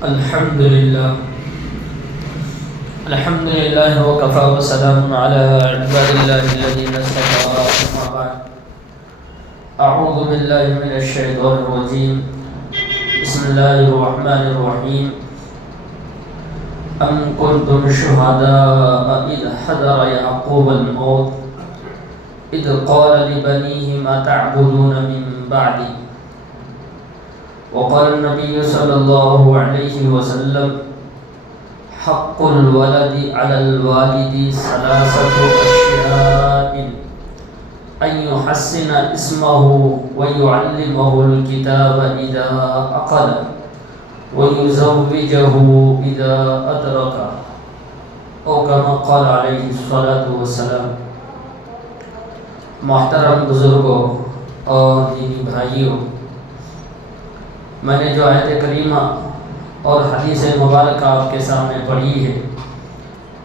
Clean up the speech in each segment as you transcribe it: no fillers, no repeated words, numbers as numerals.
الحمد لله وكفى وسلام على عباد الله الذين اصطفى أما بعد أعوذ بالله من الشيطان الرجيم بسم الله الرحمن الرحيم أم كنتم شهداء إذ حضر يعقوب الموت إذ قال لبنيه ما تعبدون من بعدي وقال النبي صلى الله عليه وسلم حق الولد على الوالد ثلاثة أشياء أن يحسن اسمه ويعلمه الكتاب إذا عقل ويزوجه إذا أدرك أو كما قال عليه الصلاة والسلام. محترم بزرگوں اور دینی بھائیوں، میں نے جو آیت کریمہ اور حدیث مبارکہ آپ کے سامنے پڑھی ہے،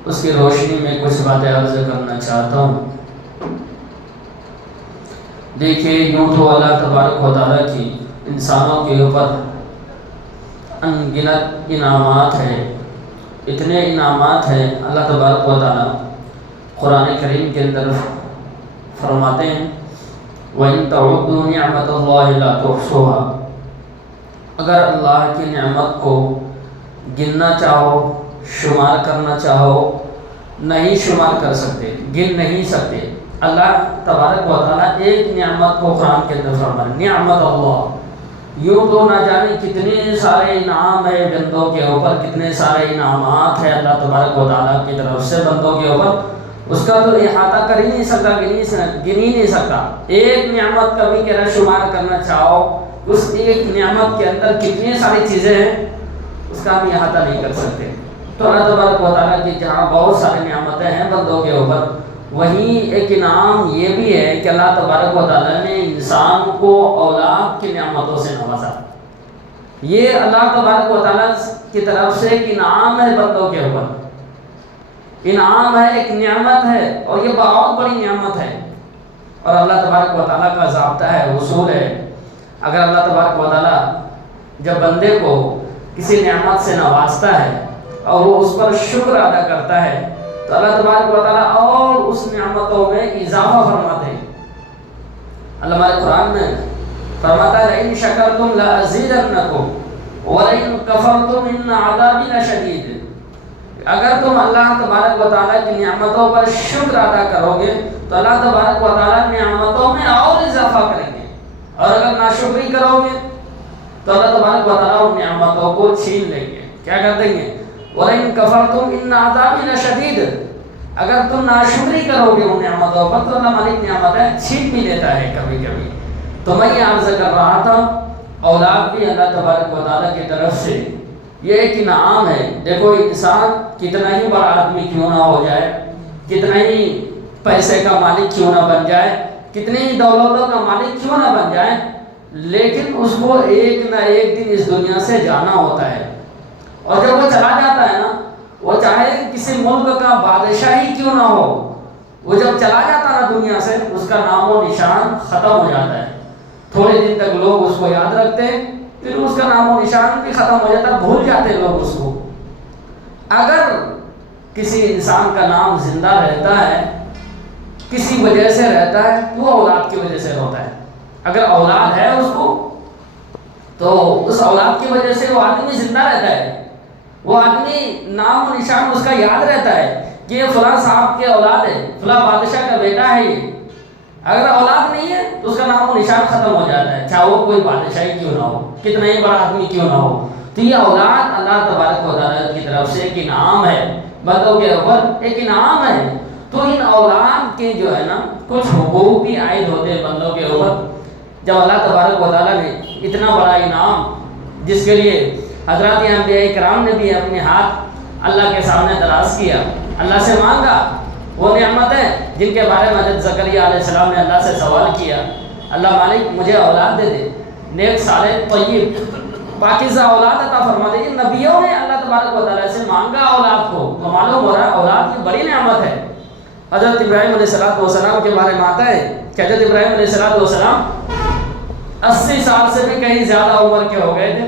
اس کی روشنی میں کچھ باتیں عرض کرنا چاہتا ہوں. دیکھیے، یوں تو اللہ تبارک و تعالیٰ کی انسانوں کے اوپر ان گنت انعامات ہیں، اتنے انعامات ہیں. اللہ تبارک و تعالیٰ قرآن کریم کے اندر فرماتے ہیں وَإِن تَعُدُّوا نِعْمَةَ اللَّهِ لَا تُحْصُوهَا. اگر اللہ کی نعمت کو گننا چاہو، شمار کرنا چاہو، نہیں شمار کر سکتے، گن نہیں سکتے. اللہ تبارک و تعالیٰ ایک نعمت کو قرآن کے اندر فرمائے نعمت اللہ. یوں تو نہ جانے کتنے سارے انعام ہے بندوں کے اوپر، کتنے سارے انعامات ہیں اللہ تبارک و تعالیٰ کی طرف سے بندوں کے اوپر، اس کا تو احاطہ کر ہی نہیں سکتا، گن ہی نہیں سکتا. ایک نعمت کبھی کہنا شمار کرنا چاہو، اس ایک نعمت کے اندر کتنی ساری چیزیں ہیں، اس کا ہم احاطہ نہیں کر سکتے. تو اللہ تبارک و تعالیٰ کی جہاں بہت ساری نعمتیں ہیں بندوں کے اوپر، وہیں ایک انعام یہ بھی ہے کہ اللہ تبارک و تعالیٰ نے انسان کو اولاد کی نعمتوں سے نوازا. یہ اللہ تبارک و تعالیٰ کی طرف سے ایک انعام ہے بندوں کے اوپر، انعام ہے، ایک نعمت ہے، اور یہ بہت بڑی نعمت ہے. اور اللہ تبارک و تعالیٰ کا ضابطہ ہے، اصول ہے، اگر اللہ تبارک و تعالیٰ جب بندے کو کسی نعمت سے نوازتا ہے اور وہ اس پر شکر ادا کرتا ہے تو اللہ تبارک و تعالیٰ اور اس نعمتوں میں اضافہ فرماتے ہیں. اللہ ہمارے قرآن میں فرماتا ہے لَإِن شَكَرْتُمْ لَأَزِيدَنَّكُمْ وَلَئِن كَفَرْتُمْ إِنَّ عَذَابِي لَشَدِيدٌ. اگر تم اللہ تبارک و تعالیٰ کی نعمتوں پر شکر ادا کرو گے تو اللہ تبارک و تعالیٰ نعمتوں میں اور اضافہ کریں گے، اور اگر ناشکری کرو گے تو اللہ تبارک و تعالیٰ ان نعمتوں کو چھین لیں گے. کیا کر دیں گے؟ وَلَئِن كَفَرْتُمْ إِنَّ عَذَابِي لَشَدِيدٌ. اگر تم ناشکری کرو گے ان نعمتوں پر تو اللہ مالک نعمتیں چھین بھی لیتا ہے کبھی کبھی. تو میں یہ عرض کر رہا تھا، اولاد بھی اللہ تبارک و تعالیٰ کی طرف سے یہ ایک انعام ہے. دیکھو، انسان کتنا ہی بڑا آدمی کیوں نہ ہو جائے، کتنا ہی پیسے کا مالک کیوں نہ بن جائے، کتنی ہی دولتوں کا مالک کیوں نہ بن جائے، لیکن اس کو ایک نہ ایک دن اس دنیا سے جانا ہوتا ہے. اور جب وہ چلا جاتا ہے نا، وہ چاہے کسی ملک کا بادشاہ ہی کیوں نہ ہو، وہ جب چلا جاتا ہے نا دنیا سے، اس کا نام و نشان ختم ہو جاتا ہے. تھوڑے دن تک لوگ اس کو یاد رکھتے ہیں، پھر اس کا نام و نشان بھی ختم ہو جاتا ہے، بھول جاتے ہیں لوگ اس کو. اگر کسی انسان کا نام زندہ رہتا ہے، کسی وجہ سے رہتا ہے، تو وہ اولاد کی وجہ سے ہوتا ہے. اگر اولاد ہے اس کو تو اس اولاد کی وجہ سے وہ آدمی زندہ رہتا ہے، وہ آدمی نام و نشان اس کا یاد رہتا ہے کہ یہ فلاں صاحب کے اولاد ہے، فلاں بادشاہ کا بیٹا ہے یہ. اگر اولاد نہیں ہے تو اس کا نام و نشان ختم ہو جاتا ہے، چاہے وہ کوئی بادشاہی کیوں نہ ہو، کتنا ہی بڑا آدمی کیوں نہ ہو. تو یہ اولاد اللہ تبارک و تعالیٰ کی طرف سے ایک انعام ہے بندوں کے اوپر، ایک انعام ہے. تو ان اولاد کے جو ہے نا کچھ حقوق بھی عائد ہوتے ہیں بندوں کے اوپر. جب اللہ تبارک و تعالیٰ نے اتنا بڑا انعام، جس کے لیے حضرات انبیاء کرام نے بھی اپنے ہاتھ اللہ کے سامنے دراز کیا، اللہ سے مانگا، وہ نعمتیں جن کے بارے میں حضرت زکریا علیہ السلام نے اللہ سے سوال کیا، اللہ مالک مجھے اولاد دے دے، نیک صالح طیب پاکیزہ اولاد عطا فرما دے. نبیوں نے اللہ تبارک و تعالیٰ سے مانگا اولاد کو، تو معلوم ہو رہا ہے اولاد کی بڑی نعمت ہے. حضرت ابراہیم علیہ السلام کے بارے میں آتا ہے کہ حضرت ابراہیم علیہ السلام 80 سال سے بھی کہیں زیادہ عمر کے ہو گئے تھے.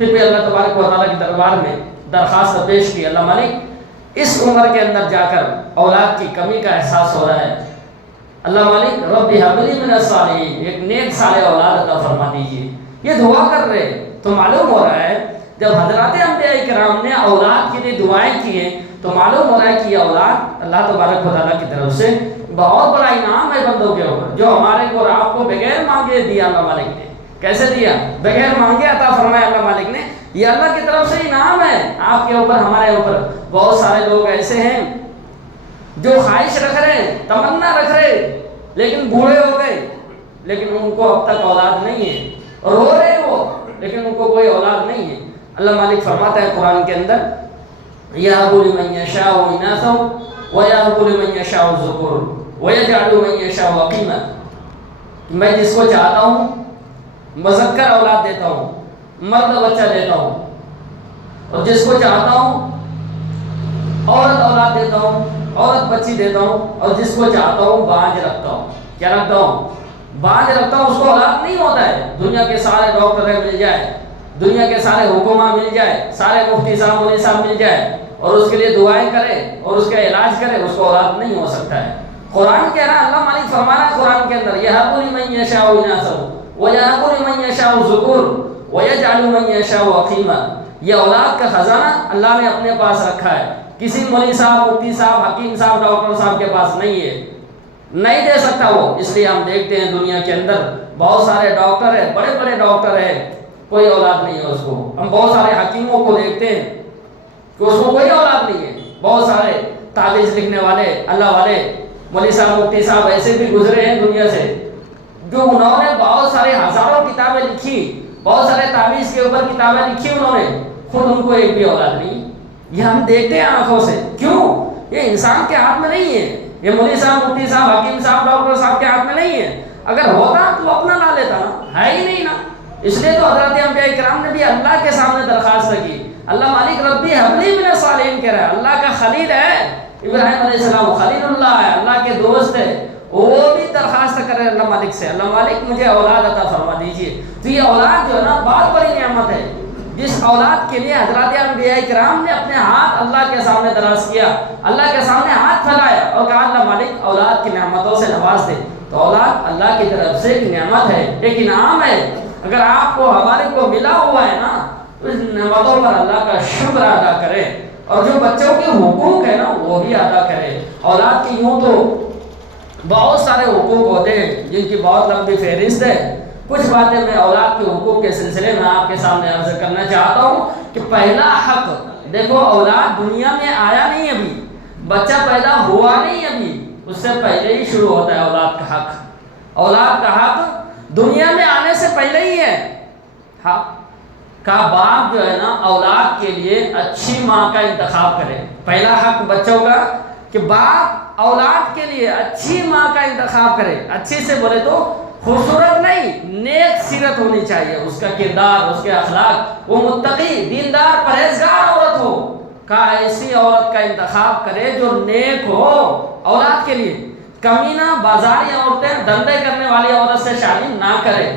پھر بھی اللہ تبارک و تعالیٰ کے دربار میں درخواست پیش کی، اللہ مالک اس عمر کے اندر جا کر اولاد کی کمی کا احساس ہو رہا ہے، اللہ مالک رب هب لی من الصالحین، ایک نیک صالح اولاد عطا فرما دیجیے۔ یہ دعا کر رہے تو معلوم ہو رہا ہے جب حضرات انبیاء کرام نے اولاد کے لیے دعائیں کی ہیں تو معلوم ہو رہا ہے کہ یہ اولاد اللہ تبارک و تعالیٰ کی طرف سے بہت بڑا انعام ہے بندوں کے اوپر، جو ہمارے کو اور آپ کو بغیر مانگے دیا اللہ مالک نے۔ کیسے دیا؟ بغیر مانگے عطا فرمایا اللہ مالک نے، یہ اللہ کی طرف سے انعام ہے آپ کے اوپر، ہمارے اوپر۔ بہت سارے لوگ ایسے ہیں جو خواہش رکھ رہے ہیں، تمنا رکھ رہے لیکن بوڑھے ہو گئے، لیکن ان کو اب تک اولاد نہیں ہے، رو رہے وہ لیکن ان کو کوئی اولاد نہیں ہے۔ اللہ مالک فرماتا ہے قرآن کے اندر یَهَبُ لِمَن يَشَاءُ إِنَاثًا وَيَهَبُ لِمَن يَشَاءُ الذُّكُورَ وَيَجْعَلُ مَن يَشَاءُ عَقِيمًا، میں جس کو چاہتا ہوں مذکر اولاد دیتا ہوں، مرد بچہ دیتا ہوں، اور جس کو چاہتا ہوں عورت اولاد دیتا ہوں، عورت بچی دیتا ہوں، اور جس کو چاہتا ہوں بانج رکھتا ہوں۔ کیا رکھتا ہوں؟ بانج رکھتا ہوں، اس کو اولاد نہیں ہوتا ہے۔ دنیا کے سارے ڈاکٹر مل جائے، دنیا کے سارے حکومہ مل جائے، سارے مفتی صاحب مولوی صاحب مل جائے اور اس کے لیے دعائیں کرے اور اس کا علاج کرے، اس کو اولاد نہیں ہو سکتا ہے۔ قرآن کہہ رہا ہے، اللہ مالک فرما رہا ہے قرآن کے اندر یَهَبُ لِمَن يَشَاءُ إِنَاثًا وَيَهَبُ لِمَن يَشَاءُ الذُّكُورَ وَيَجْعَلُ مَن يَشَاءُ عَقِيمًا۔ یہ اولاد کا خزانہ اللہ نے اپنے پاس رکھا ہے، کسی مولوی صاحب، مفتی صاحب، حکیم صاحب، ڈاکٹر صاحب کے پاس نہیں ہے، نہیں دے سکتا وہ۔ اس لیے ہم دیکھتے ہیں دنیا کے اندر بہت سارے ڈاکٹر ہیں، بڑے بڑے ڈاکٹر ہیں، کوئی اولاد نہیں ہے اس کو۔ ہم بہت سارے حکیموں کو دیکھتے ہیں کہ اس کو کوئی اولاد نہیں ہے۔ بہت سارے تعویذ لکھنے والے اللہ والے مولوی صاحب، مفتی صاحب ایسے بھی گزرے ہیں دنیا سے، جو انہوں نے بہت سارے ہزاروں کتابیں لکھی، بہت سارے تعویذ کے اوپر کتابیں لکھی انہوں نے، خود ان کو ایک بھی اولاد نہیں۔ یہ ہم دیکھتے ہیں آنکھوں سے۔ کیوں؟ یہ انسان کے ہاتھ میں نہیں ہے، یہ مولوی صاحب، مفتی صاحب، حکیم صاحب، ڈاکٹر صاحب کے ہاتھ میں نہیں ہے۔ اگر ہوتا تو اپنا لا لیتا نا، ہے ہی نہیں نا۔ اس لیے تو حضرات انبیاء کرام نے بھی اللہ کے سامنے درخواست کی، اللہ مالک ربی هب لی من الصالحین کہہ رہا ہے۔ اللہ کا خلیل ہے ابراہیم علیہ السلام، خلیل اللہ ہے، اللہ کے دوست ہے، وہ بھی درخواست کر رہے ہیں اللہ مالک سے، اللہ مالک مجھے اولاد عطا فرما دیجیے۔ تو یہ اولاد جو ہے نا بہت بڑی نعمت ہے، جس اولاد کے لیے حضرات انبیاء کرام نے اپنے ہاتھ اللہ کے سامنے دراز کیا، اللہ کے سامنے ہاتھ پھیلایا اور کہا اللہ مالک اولاد کی نعمتوں سے نواز دے۔ تو اولاد اللہ کی طرف سے ایک نعمت ہے، ایک انعام ہے۔ اگر آپ کو ہمارے کو ملا ہوا ہے نا، اس نعمتوں پر اللہ کا شکر ادا کریں، اور جو بچوں کے حقوق ہے نا وہ بھی ادا کریں۔ اولاد کی یوں تو بہت سارے حقوق ہوتے ہیں جن کی بہت لمبی فہرست ہے۔ کچھ باتیں میں اولاد کے حقوق کے سلسلے میں آپ کے سامنے عرض کرنا چاہتا ہوں کہ پہلا حق، دیکھو اولاد دنیا میں آیا نہیں، ابھی بچہ پیدا ہوا نہیں، ابھی اس سے پہلے ہی شروع ہوتا ہے اولاد کا حق۔ اولاد کا حق دنیا میں آنے سے پہلے ہی ہے۔ حق کا باپ جو ہے نا اولاد کے لیے اچھی ماں کا انتخاب کرے۔ پہلا حق بچوں کا کہ باپ اولاد کے لیے اچھی ماں کا انتخاب کرے۔ اچھی سے بولے تو خوبصورت نہیں، نیک سیرت ہونی چاہیے، اس کا کردار، اس کے اخلاق، وہ متقی، دیندار، پرہیزگار عورت ہو۔ کا ایسی عورت کا انتخاب کرے جو نیک ہو اولاد کے لیے۔ کمینہ بازاری عورتیں، دھندے کرنے والی عورت سے شادی نہ کرے۔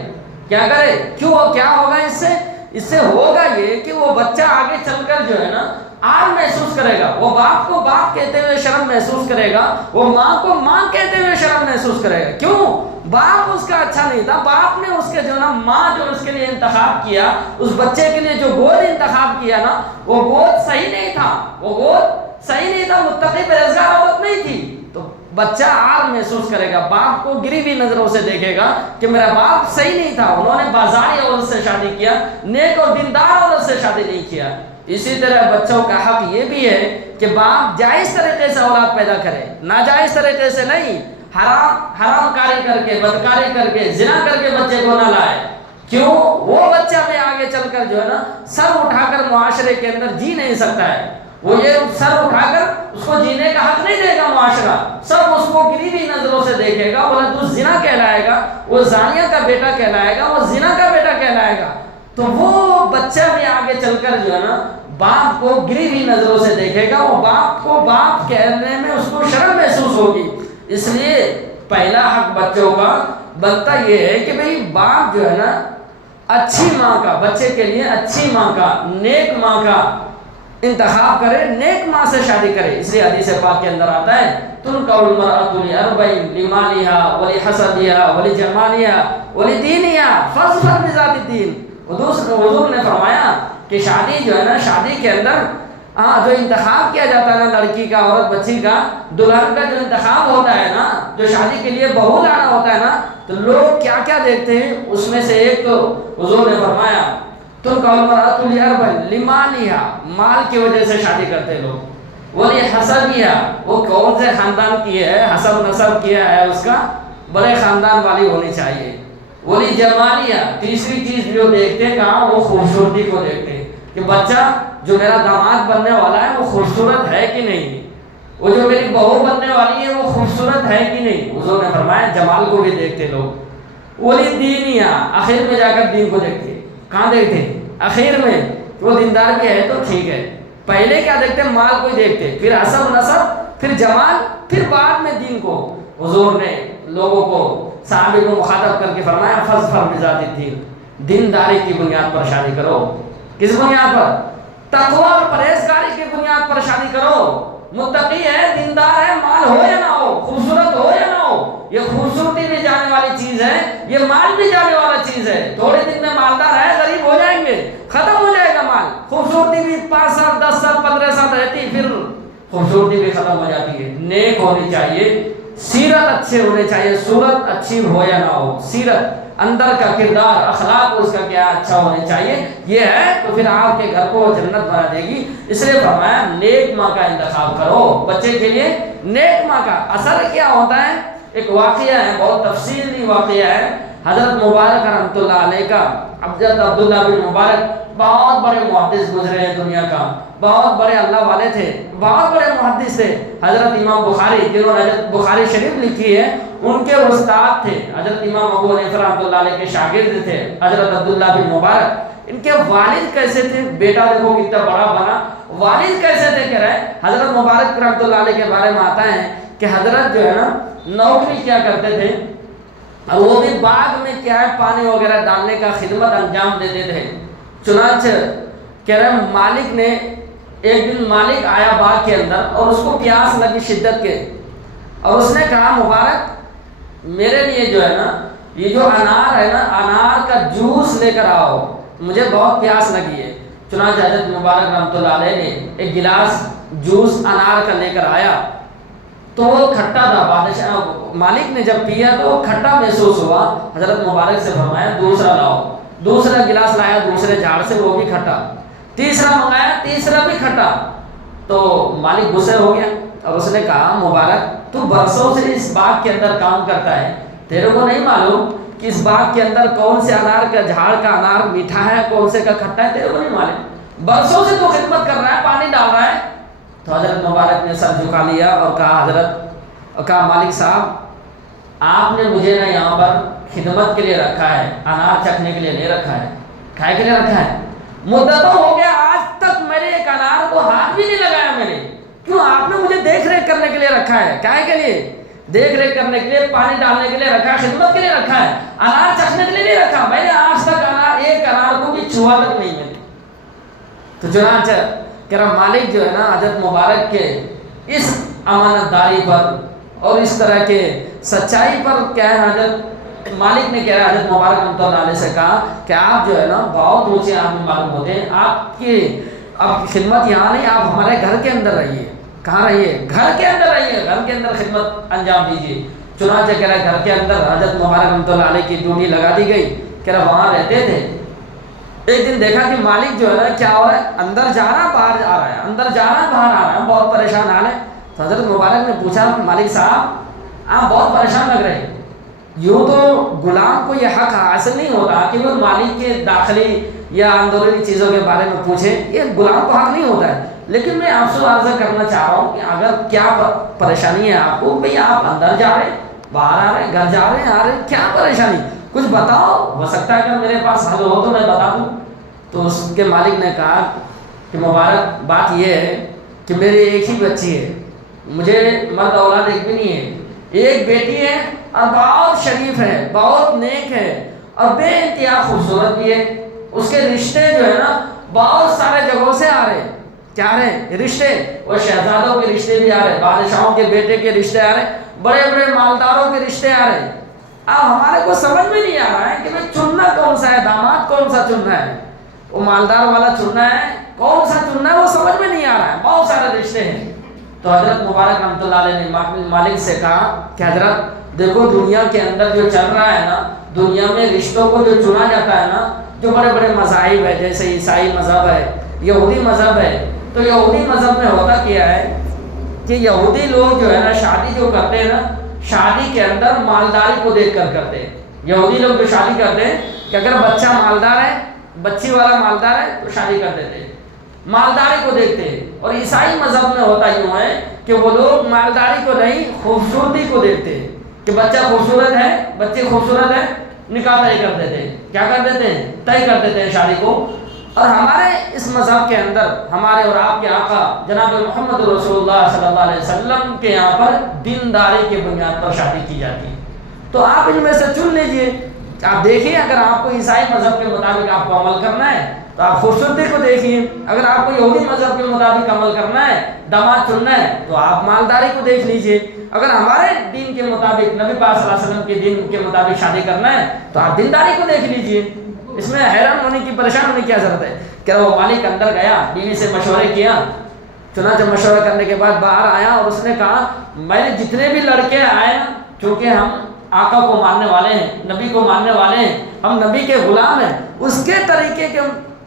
کیا کرے؟ کیوں؟ کیا ہوگا اس سے؟ اس سے ہوگا یہ کہ وہ بچہ آگے چل کر جو ہے نا آر محسوس کرے گا، وہ باپ کو باپ کہتے ہوئے شرم محسوس کرے گا، وہ ماں کو ماں کہتے ہوئے شرم محسوس کرے گا۔ کیوں؟ باپ اس کا اچھا نہیں تھا، باپ نے اس کے جو نا ماں جو اس کے لیے انتخاب کیا، اس بچے کے لیے جو گود انتخاب کیا نا، وہ گود صحیح نہیں تھا، وہ گود صحیح نہیں تھا، متقی پرہیزگار عورت نہیں تھی۔ تو بچہ آر محسوس کرے گا، باپ کو گری ہوئی نظروں سے دیکھے گا کہ میرا باپ صحیح نہیں تھا، انہوں نے بازاری عورت سے شادی کیا، نیک اور دیندار عورت سے شادی نہیں کیا۔ اسی طرح بچوں کا حق یہ بھی ہے کہ باپ جائز طریقے سے اولاد پیدا کرے، ناجائز طریقے سے نہیں، حرام کاری کر کے، بدکاری کر کے، زنا کر کے بچے کو نہ لائے۔ کیوں؟ وہ بچہ بھی آگے چل کر جو ہے نا سر اٹھا کر معاشرے کے اندر جی نہیں سکتا ہے، وہ یہ سر اٹھا کر اس کو جینے کا حق نہیں دے گا معاشرہ، سب اس کو گری ہوئی نظروں سے دیکھے گا، بولا تو زنا کہلائے گا، وہ زانیہ کا بیٹا کہلائے گا، وہ زنا کا بیٹا کہلائے گا۔ تو وہ بچہ بھی آگے چل کر جو ہے نا باپ کو گری ہوئی نظروں سے دیکھے گا، وہ باپ کو باپ کہنے میں اس کو شرم محسوس ہوگی۔ اس لیے پہلا حق بچوں کا بنتا یہ ہے کہ بھئی باپ جو ہے نا اچھی ماں کا، بچے کے لیے اچھی ماں کا، نیک ماں کا انتخاب کرے، نیک ماں سے شادی کرے۔ اس لیے حدیث پاک کے اندر آتا ہے تنکح المرأة لأربع لمالها ولحسبها ولجمالها ولدینها فاظفر بذات الدین۔ حضور نے فرمایا کہ شادی جو ہے نا، شادی کے اندر جو انتخاب کیا جاتا ہے نا لڑکی کا، عورت بچی کا، دلہن کا جو انتخاب ہوتا ہے نا، جو شادی کے لیے بہو لانا ہوتا ہے نا، تو لوگ کیا کیا دیکھتے ہیں، اس میں سے ایک تو حضور نے فرمایا تنکح المرأة لأربع لمالها، مال کی وجہ سے شادی کرتے لوگ، ولحسبها، وہ کون سے خاندان کی ہے، حسب نسب کیا ہے اس کا، بڑے خاندان والی ہونی چاہیے، ولجمالها، تیسری چیز جو دیکھتے ہیں کہاں، وہ خوبصورتی کو دیکھتے ہیں کہ بچہ جو میرا داماد بننے والا ہے وہ خوبصورت ہے کہ نہیں، وہ جو میری بہو بننے والی ہے وہ خوبصورت ہے کہ نہیں۔ حضور نے فرمایا جمال کو بھی دیکھتے لوگ، ولدینها، آخر میں جا کر دین کو دیکھتے۔ کہاں دیکھتے؟ آخر میں، وہ دیندار بھی ہے تو ٹھیک ہے، پہلے کیا دیکھتے؟ مال کو ہی دیکھتے، پھر حسب نسب، پھر جمال، پھر بعد میں دین کو۔ حضور نے لوگوں کو، صحابہ کو مخاطب کر کے فرمایا فاظفر بذات الدین، دینداری کی بنیاد پر شادی کرو۔ کس بنیاد پر؟ تقوی اور پرہیزگاری کی بنیاد پر شادی کرو۔ متقی ہے، دیندار ہے، مال ہو یا نہ ہو، خوبصورت ہو یا نہ ہو، یہ خوبصورتی بھی جانے والی چیز ہے، یہ مال بھی جانے والا چیز ہے۔ تھوڑے دن میں مالدار ہے، غریب ہو جائیں گے، ختم ہو جائے گا مال۔ خوبصورتی بھی 5 سال 10 سال 15 سال رہتی، پھر خوبصورتی بھی ختم ہو جاتی ہے۔ نیک ہونی چاہیے، سیرت اچھے ہونے چاہیے، صورت اچھی ہو یا نہ ہو، سیرت اندر کا کردار، اخلاق اس کا کیا اچھا ہونے چاہیے، یہ ہے تو پھر آپ کے گھر کو جنت بنا دے گی۔ اس لیے فرمایا نیک ماں کا انتخاب کرو، بچے کے لیے نیک ماں کا۔ اثر کیا ہوتا ہے؟ ایک واقعہ ہے، بہت تفصیلی واقعہ ہے، حضرت مبارک رحمۃ اللہ علیہ کا۔ حضرت عبداللہ بن مبارک بہت بڑے محدث گزرے ہیں دنیا کا، بہت بڑے اللہ والے تھے، بہت بڑے محدث تھے۔ حضرت امام بخاری، جنہوں نے حضرت بخاری شریف لکھی ہے، ان کے استاد تھے۔ حضرت امام ابو حنیفہ رحمۃ اللہ علیہ کے شاگرد تھے حضرت عبداللہ بن مبارک۔ ان کے والد کیسے تھے؟ بیٹا دیکھو کتنا بڑا بنا، والد کیسے تھے کہہ رہے ہیں۔ حضرت مبارک رحمۃ اللہ علیہ کے بارے میں آتا ہے کہ حضرت جو ہے نا نوکری کیا کرتے تھے، اور وہ بھی باغ میں کیا ہے پانی وغیرہ ڈالنے کا خدمت انجام دیتے تھے۔ چنانچہ کہہ رہے ہیں مالک نے، ایک دن مالک آیا باغ کے اندر اور اس کو پیاس لگی شدت کے، اور اس نے کہا مبارک میرے لیے جو ہے نا یہ جو انار ہے نا، انار کا جوس لے کر آؤ، مجھے بہت پیاس لگی ہے۔ چنانچہ حضرت مبارک رحمۃ اللہ علیہ نے ایک گلاس جوس انار کا لے کر آیا، تو وہ کھٹا تھا۔ بادشاہ مالک نے جب پیا تو وہ کھٹا محسوس ہوا۔ حضرت مبارک سے فرمایا دوسرا لاؤ، دوسرا گلاس لایا دوسرے جھاڑ سے، وہ بھی کھٹا، تیسرا منگایا، تیسرا بھی کھٹا۔ تو مالک غصے ہو گیا اور اس نے کہا مبارک تو برسوں سے اس باغ کے اندر کام کرتا ہے، تیرے کو نہیں معلوم کہ اس باغ کے اندر کون سے انار کا جھاڑ کا انار میٹھا ہے، کون سے کا کھٹا ہے، تیرے کو نہیں معلوم، برسوں سے تو خدمت کر رہا ہے، پانی ڈال رہا ہے۔ تو حضرت مبارک نے سر جھکا لیا اور کہا کہا مالک صاحب آپ نے مجھے نا یہاں پر خدمت کے لیے رکھا ہے، انار چکھنے کے لیے نہیں رکھا ہے، کھائے کے لیے رکھا ہے۔ مدتوں ہو گیا آج تک میرے ایک انار کو ہاتھ بھی نہیں لگایا میں نے، کیوں؟ آپ نے مجھے دیکھ ریکھ کرنے کے لیے رکھا ہے، کھائے کے لیے، دیکھ ریکھ کرنے کے لیے، پانی ڈالنے کے لیے رکھا ہے، خدمت کے لیے رکھا ہے، انار چکھنے کے لیے نہیں رکھا۔ میں نے آج تک ایک انار کو بھی چھوا تک نہیں ملی۔ تو چنانچہ کہ مالک جو ہے نا حضرت مبارک کے اس امانت داری پر اور اس طرح کے سچائی پر کیا ہے، حضرت مالک نے کہا حضرت مبارک رحمۃ اللہ علیہ سے کہا کہ آپ جو ہے نا بہت اونچے آدمی معلوم ہوتے ہیں، آپ کی خدمت یہاں نہیں، آپ ہمارے گھر کے اندر رہیے۔ کہاں رہیے؟ گھر کے اندر رہیے، گھر کے اندر خدمت انجام دیجیے۔ چنانچہ کہہ رہا گھر کے اندر حضرت مبارک رحمۃ اللہ علیہ کی ڈیوٹی لگا دی گئی، کہہ رہا وہاں رہتے تھے۔ ایک دن دیکھا کہ مالک جو ہے نا کیا ہو رہا ہے، اندر جا رہا باہر آ رہا ہے، اندر جا رہا باہر آ رہا ہے، بہت پریشان حال ہے۔ تو حضرت مبارک نے پوچھا مالک صاحب آپ بہت پریشان لگ رہے ہیں۔ یوں تو غلام کو یہ حق حاصل نہیں ہوتا کہ وہ مالک کے داخلی یا اندرونی چیزوں کے بارے میں پوچھے، یہ غلام کو حق نہیں ہوتا ہے، لیکن میں آپ سے عرض کرنا چاہ رہا ہوں کہ اگر کیا پریشانی ہے آپ کو، بھئی آپ اندر جا رہے باہر آ رہے گھر جا رہے آ رہے، کیا پریشانی، کچھ بتاؤ، ہو سکتا ہے اگر میرے پاس حل ہو تو میں بتا دوں۔ تو اس کے مالک نے کہا کہ مبارک بات یہ ہے کہ میری ایک ہی بچی ہے، مجھے مرد اولاد ایک بھی نہیں ہے، ایک بیٹی ہے اور بہت شریف ہے، بہت نیک ہے، اور بے انتہا خوبصورت بھی ہے. اس کے رشتے جو ہے نا بہت سارے جگہوں سے آ رہے ہیں. کیا آ رہے ہیں رشتے؟ وہ شہزادوں کے رشتے بھی آ رہے ہیں، بادشاہوں کے بیٹے کے رشتے آ رہے ہیں، بڑے بڑے مالداروں کے رشتے آ رہے ہیں. اب ہمارے کو سمجھ میں نہیں آ رہا ہے کہ بھائی چننا کون سا ہے، داماد کون سا چننا ہے، وہ مالدار والا چننا ہے، کون سا چننا ہے وہ سمجھ میں نہیں آ رہا ہے. بہت سارے رشتے ہیں. تو حضرت مبارک رحمۃ اللہ علیہ نے مالک سے کہا کہ حضرت دیکھو دنیا کے اندر جو چل رہا ہے نا، دنیا میں رشتوں کو جو چنا جاتا ہے نا، جو بڑے بڑے مذاہب ہے جیسے عیسائی مذہب ہے، یہودی مذہب ہے، تو یہودی مذہب میں ہوتا کیا ہے کہ یہودی لوگ جو ہے نا شادی جو کرتے ہیں نا، شادی کے اندر مالداری کو دیکھ کر کرتے ہیں. یہودی لوگ جو شادی کرتے ہیں کہ اگر بچہ مالدار ہے، بچی والا مالدار ہے تو شادی کر دیتے ہیں، مالداری کو دیکھتے ہیں. اور عیسائی مذہب میں ہوتا یوں ہے کہ وہ لوگ مالداری کو نہیں خوبصورتی کو دیکھتے ہیں کہ بچہ خوبصورت ہے، بچی خوبصورت ہے، نکاح طے کر دیتے ہیں. کیا کر دیتے ہیں؟ طے کر دیتے ہیں شادی کو. اور ہمارے اس مذہب کے اندر ہمارے اور آپ کے آقا جناب محمد رسول اللہ صلی اللہ علیہ وسلم کے یہاں پر دینداری کے بنیاد پر شادی کی جاتی ہے. تو آپ ان میں سے چن لیجئے. آپ دیکھیے اگر آپ کو عیسائی مذہب کے مطابق آپ کو عمل کرنا ہے تو آپ خوبصورتی کو دیکھیے. اگر آپ کو یہودی مذہب کے مطابق عمل کرنا ہے، داماد چننا ہے، تو آپ مالداری کو دیکھ لیجئے. اگر ہمارے دین کے مطابق نبی پاک صلی اللہ علیہ وسلم کے دین کے مطابق شادی کرنا ہے تو آپ دینداری کو دیکھ لیجئے. اس میں حیران ہونے کی، پریشان ہونے کی کیا ضرورت ہے؟ کہ وہ مالک اندر گیا، بیوی سے مشورے کیا، چنانچہ مشورہ کرنے کے بعد باہر آیا اور اس نے کہا میں نے جتنے بھی لڑکے آئے نا، چونکہ ہم آقا کو ماننے والے ہیں، نبی کو ماننے والے ہیں، ہم نبی کے غلام ہیں، اس کے طریقے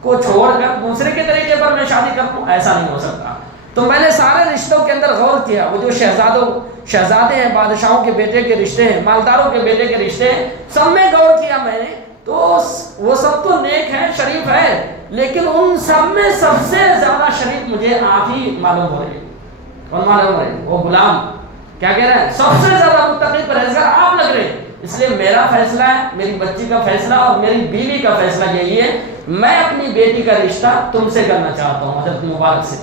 کو چھوڑ کر دوسرے کے طریقے پر میں شادی کروں، ایسا نہیں ہو سکتا. تو میں نے سارے رشتوں کے اندر غور کیا. وہ جو شہزادے ہیں، بادشاہوں کے بیٹے کے رشتے ہیں، مالداروں کے بیٹے کے رشتے ہیں، سب میں غور کیا میں نے. تو وہ سب تو نیک ہیں، شریف ہے، لیکن ان سب میں سب سے زیادہ شریف مجھے آپ ہی معلوم ہو رہے. کون معلوم ہو رہے؟ وہ غلام. کیا کہہ رہے ہیں؟ سب سے زیادہ متقی پرہیزگار آپ لگ رہے ہیں. اس لیے میرا فیصلہ ہے، میری بچی کا فیصلہ اور میری بیوی کا فیصلہ یہی ہے، میں اپنی بیٹی کا رشتہ تم سے کرنا چاہتا ہوں، حضرت مبارک سے.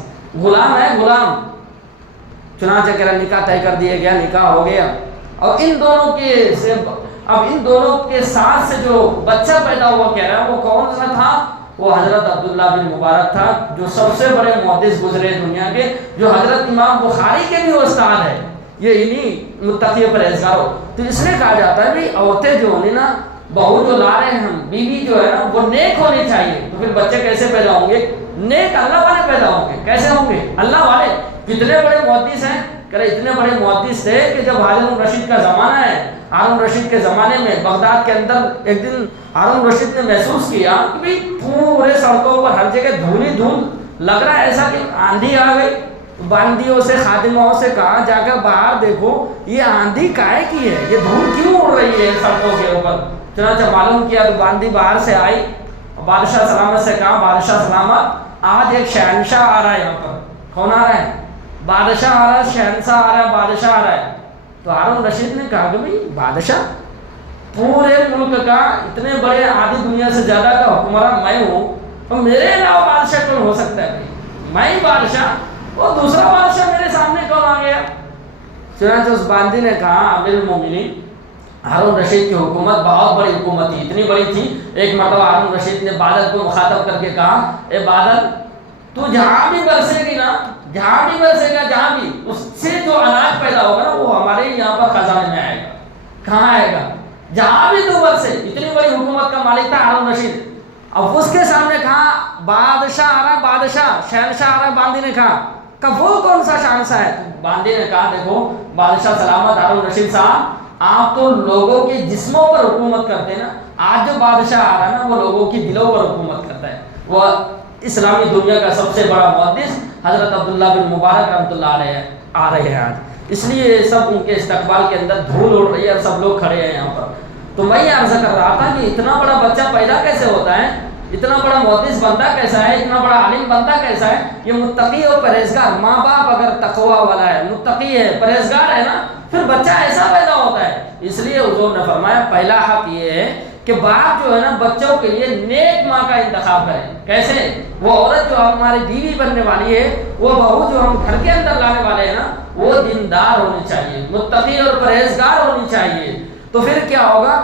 غلام ہے، غلام. چنانچہ کہہ رہا نکاح طے کر دیا گیا، نکاح ہو گیا. اور ان دونوں کے ساتھ سے جو بچہ پیدا ہوا کہہ رہا ہے وہ کون سا تھا؟ وہ حضرت عبداللہ بن مبارک تھا، جو سب سے بڑے محدث گزرے دنیا کے، جو حضرت امام بخاری کے بھی استاد ہے. یہ انہی متقی پرہیزگاروں. تو اس میں کہا جاتا ہے بھئی عورتیں جو ہونی نا، بہو جو لا رہے ہیں ہم، بیوی جو ہے نا وہ نیک ہونی چاہیے. تو پھر بچے کیسے پیدا ہوں گے؟ نیک اللہ والے پیدا ہوں گے. کیسے ہوں گے؟ اللہ والے. کتنے بڑے محدث ہیں، کہ اتنے بڑے محدث تھے کہ جب ہارون الرشید کا زمانہ ہے، ہارون الرشید کے زمانے میں بغداد کے اندر ایک دن ہارون الرشید نے محسوس کیا کہ بھئی پورے سڑکوں پر ہر جگہ دھول ہی دھول لگ رہا ہے، ایسا کہ آندھی آ گئی. باندیوں سے، خادموں سے کہا جا کر باہر دیکھو یہ آندھی کائے کی ہے، یہ دھول کیوں اڑ رہی ہے سڑکوں کے اوپر. چنانچہ معلوم کیا تو باندھی باہر سے آئی. بادشاہ سلامت سے کہا بادشاہ سلامت آج ایک شہنشاہ آ رہا ہے یہاں پر. کون آ رہا ہے؟ بادشاہ آ رہا ہے، شہنشاہ آ رہا ہے، بادشاہ آ رہا ہے. تو ہارون رشید نے کہا کہ بھئی بادشاہ، پورے ملک کا اتنے بڑے آدھی دنیا سے زیادہ کا حکمراں میں ہوں، اور میرے علاوہ بادشاہ کون ہو سکتا ہے؟ بھائی میں ہی بادشاہ، وہ دوسرا بادشاہ میرے سامنے کون آ گیا؟ چنانچہ اس باندی نے کہا امیر المومنین، ہارون رشید کی حکومت بہت بڑی حکومت تھی، اتنی بڑی تھی. ایک مرتبہ ہارون رشید نے بادل کو مخاطب کر کے کہا اے بادل، تو جہاں بھی برسے گی نا، جہاں بھی برسے گا، جہاں بھی اس سے جو اناج پیدا ہوگا نا وہ ہمارے یہاں پر خزانے میں آئے گا. کہاں آئے گا؟ جہاں بھی تو برسے. اتنی بڑی حکومت کا مالک تھا ہارون رشید. اب اس کے سامنے کہا بادشاہ آ رہا، بادشاہ، شہنشاہ آ رہا. باندی نے کہا کہ وہ کون سا شہنشاہ ہے؟ باندی نے کہا دیکھو بادشاہ سلامت ہارون رشید صاحب، آپ تو لوگوں کے جسموں پر حکومت کرتے ہیں نا، آج جو بادشاہ آ رہا ہے نا وہ لوگوں کی دلوں پر حکومت کرتا ہے. وہ اسلامی دنیا کا سب سے بڑا محدث حضرت عبداللہ بن مبارک رحمۃ اللہ علیہ آ رہے ہیں آج. اس لیے سب ان کے استقبال کے اندر دھول اڑ رہی ہے اور سب لوگ کھڑے ہیں یہاں پر. تو میں یہ عرض کر رہا تھا کہ اتنا بڑا بچہ پیدا کیسے ہوتا ہے، اتنا بڑا محدث بنتا کیسا ہے، اتنا بڑا عالم بنتا کیسا ہے؟ یہ متقی اور پرہیزگار. ماں باپ اگر تقوی والا ہے، متقی ہے، پرہیزگار ہے نا، پھر بچہ ایسا پیدا ہوتا ہے. اس لیے حضور نے فرمایا پہلا حق یہ ہے کہ باپ جو ہے نا بچوں کے لیے نیک ماں کا انتخاب کرے. کیسے؟ وہ عورت جو ہماری بیوی بننے والی ہے، وہ بہو جو ہم گھر کے اندر لانے والے ہیں نا، وہ دیندار ہونی چاہیے، متقی اور پرہیزگار ہونی چاہیے. تو پھر کیا ہوگا؟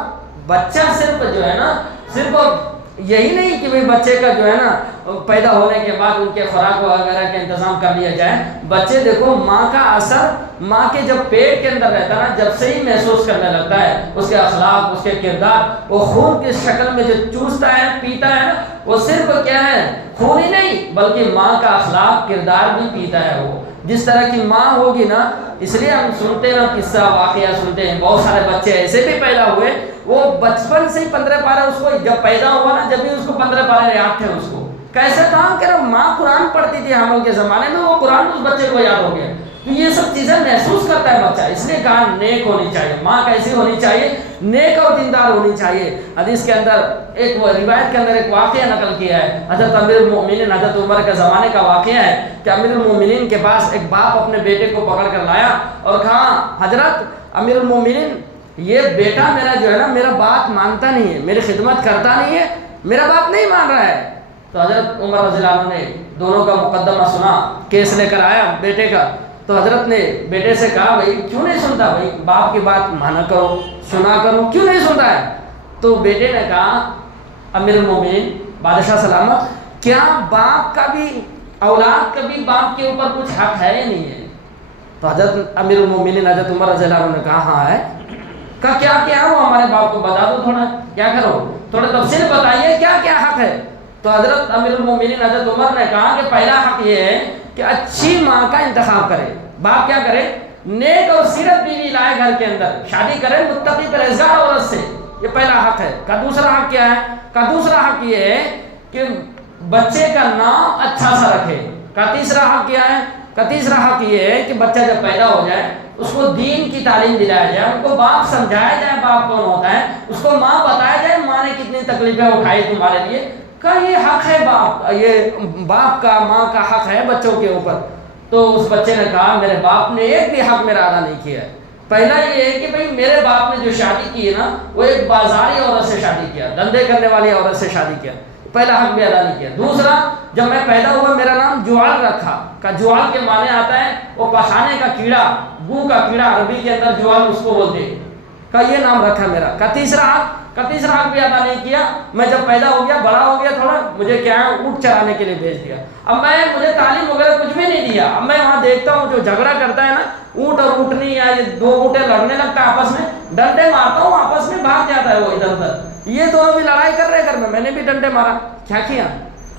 بچہ صرف جو ہے نا صرف یہی نہیں کہ بھئی بچے کا جو ہے نا پیدا ہونے کے بعد ان کے خوراک وغیرہ کا انتظام کر لیا جائے. بچے دیکھو ماں کا اثر ماں کے جب پیٹ کے اندر رہتا ہے نا جب سے ہی محسوس کرنے لگتا ہے اس کے اخلاق اس کے کردار وہ خون کی شکل میں جو چوستا ہے پیتا ہے نا وہ صرف کیا ہے خون ہی نہیں بلکہ ماں کا اخلاق کردار بھی پیتا ہے. وہ جس طرح کی ماں ہوگی نا اس لیے ہم سنتے نا قصہ واقعہ سنتے ہیں بہت سارے بچے ایسے بھی پیدا ہوئے وہ بچپن سے ہی 15 پارے اس کو جب پیدا ہوا نا جب بھی اس کو 15 پارے یاد تھے. اس کو کیسے تھا کہ ماں قرآن پڑھتی تھی حمل کے زمانے میں وہ قرآن اس بچے کو یاد ہو گیا. تو یہ سب چیزیں محسوس کرتا ہے بچہ اس لیے کہا نیک ہونی چاہیے. ماں کیسی ہونی چاہیے نیک اور دیندار ہونی چاہیے. حدیث کے اندر ایک روایت کے اندر ایک واقعہ نقل کیا ہے حضرت امیر المؤمنین حضرت عمر کے زمانے کا واقعہ ہے کہ امیر المؤمنین کے پاس ایک باپ اپنے بیٹے کو پکڑ کر لایا اور کہا حضرت امیر المؤمنین یہ بیٹا میرا جو ہے نا میرا بات مانتا نہیں ہے میری خدمت کرتا نہیں ہے میرا بات نہیں مان رہا ہے. تو حضرت عمر رضی اللہ عنہ نے دونوں کا مقدمہ سنا کیس لے کر آیا بیٹے کا. تو حضرت نے بیٹے سے کہا بھائی کیوں نہیں سنتا بھائی باپ کی بات مانا کرو سنا کرو کیوں نہیں سنتا ہے. تو بیٹے نے کہا امیر المومنین بادشاہ سلامت کیا باپ کا بھی اولاد کا بھی باپ کے اوپر کچھ حق ہے یا نہیں ہے. تو حضرت امیر المومنین حضرت عمر رضی اللہ عنہ نے کہا ہاں ہے. کہا کیا ہو ہمارے باپ کو بتا دو تھوڑا کیا کرو تھوڑا تفصیل بتائیے کیا حق ہے. تو حضرت امیر المومنین حضرت عمر نے کہا کہ پہلا حق یہ ہے کہ اچھی ماں کا انتخاب کرے. باپ کیا کرے نیک اور سیرت بیوی لائے گھر کے اندر شادی کرے متقی پرہیزگار عورت سے. یہ پہلا حق ہے. کا دوسرا حق کیا ہے کا دوسرا حق یہ ہے کہ بچے کا نام اچھا سا رکھے. کا تیسرا حق کیا ہے کا تیسرا حق یہ ہے کہ بچہ جب پیدا ہو جائے اس کو دین کی تعلیم دلایا جائے ان کو باپ سمجھایا جائے باپ کون ہوتا ہے اس کو ماں بتایا جائے ماں نے کتنی تکلیفیں اٹھائی تمہارے لیے. کا یہ حق ہے یہ باپ کا ماں کا حق ہے بچوں کے اوپر. تو اس بچے نے کہا میرے باپ نے ایک بھی حق میرا ادا نہیں کیا ہے. پہلا یہ ہے کہ بھئی میرے باپ نے جو شادی کی ہے نا وہ ایک بازاری عورت سے شادی کیا دھندے کرنے والی عورت سے شادی کیا پہلا حق بھی ادا نہیں کیا. دوسرا جب میں پیدا ہوا میرا نام جوال رکھا کا جوال کے معنی آتا ہے وہ پخانے کا کیڑا گو کا کیڑا عربی کے اندر جوال اس کو بولتے ہیں. کا یہ نام رکھا میرا. کا تیسرا حق بھی ادا نہیں کیا. میں جب پیدا ہو گیا بڑا ہو گیا تھوڑا مجھے کیا ہے اونٹ چرانے کے لیے بھیج دیا. اب مجھے تعلیم وغیرہ کچھ بھی نہیں دیا. اب میں وہاں دیکھتا ہوں جو جھگڑا کرتا ہے نا اونٹ اور اونٹنی یا یہ دو اونٹیں لڑنے لگتا ہے آپس میں ڈنڈے مارتا ہوں آپس میں بھاگ جاتا ہے وہ ادھر ادھر. یہ دونوں بھی لڑائی کر رہے گھر میں نے بھی ڈنڈے مارا. کیا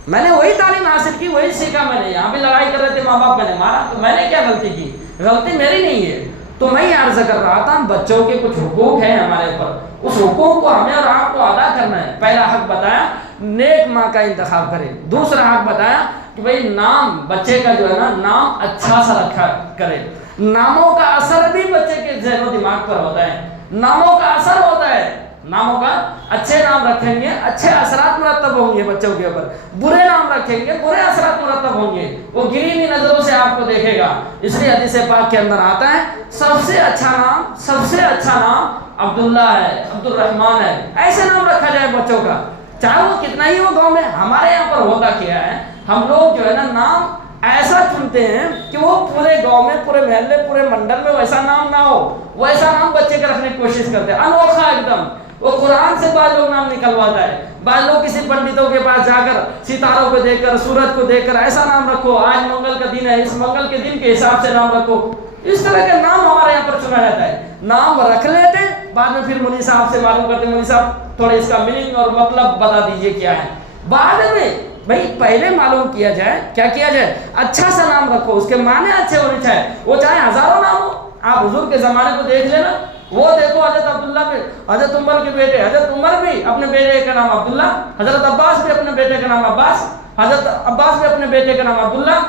میں نے وہی تعلیم حاصل کی وہی سیکھا. میں نے یہاں بھی لڑائی کر رہے تھے ماں باپ میں نے مارا. تو میں نے کیا غلطی کی غلطی میری نہیں ہے. تو میں یہ عرض کر رہا تھا بچوں کے کچھ حقوق ہیں ہمارے اوپر اس حقوق کو ہمیں اور آپ کو ادا کرنا ہے. پہلا حق بتایا نیک ماں کا انتخاب کرے. دوسرا حق بتایا کہ بھئی نام بچے کا جو ہے نا نام اچھا سا رکھا کرے. ناموں کا اثر بھی بچے کے ذہن و دماغ پر ہوتا ہے. ناموں کا اثر ہوتا ہے. ناموں کا اچھے نام رکھیں گے اچھے اثرات مرتب ہوں گے بچوں کے اوپر. برے نام رکھیں گے برے اثرات مرتب ہوں گے. وہ گری ہوئی نظروں سے آپ کو دیکھے گا. اس لیے حدیث پاک کے اندر آتا ہے سب سے اچھا نام عبداللہ ہے عبد الرحمن ہے. ایسے نام رکھا جائے بچوں کا چاہے وہ کتنا ہی ہو گاؤں میں. ہمارے یہاں پر ہوتا کیا ہے ہم لوگ جو ہے نا نام ایسا چنتے ہیں کہ وہ پورے گاؤں میں پورے محلے پورے منڈل میں ویسا نام نہ ہو. ویسا نام بچے کا رکھنے کی کوشش کرتے ہیں انوکھا ایک دم. وہ قرآن سے بعض لوگ نام نکلواتا ہے. بعض لوگ کسی پنڈتوں کے پاس جا کر ستاروں کو دیکھ کر سورج کو دیکھ کر ایسا نام رکھو آج منگل کا دن ہے اس منگل کے دن کے حساب سے نام رکھو. اس طرح کے نام ہمارے یہاں پر چنا جاتا ہے. نام رکھ لیتے ہیں بعد میں پھر مولوی صاحب سے معلوم کرتے ہیں مولوی صاحب تھوڑے اس کا میننگ اور مطلب بتا دیجئے کیا ہے. بعد میں بھائی پہلے معلوم کیا جائے کیا کیا جائے اچھا سا نام رکھو اس کے معنی اچھے ہونے چاہیے. وہ چاہے ہزاروں نام ہو. آپ حضور کے زمانے کو دیکھ لینا وہ دیکھو حضرت عبداللہ بھی حضرت عمر کے بیٹے حضرت عمر بھی اپنے بیٹے کا نام عبداللہ. حضرت عباس بھی اپنے بیٹے کا نام عباس. حضرت عباس بھی اپنے بیٹے کا نام عبداللہ.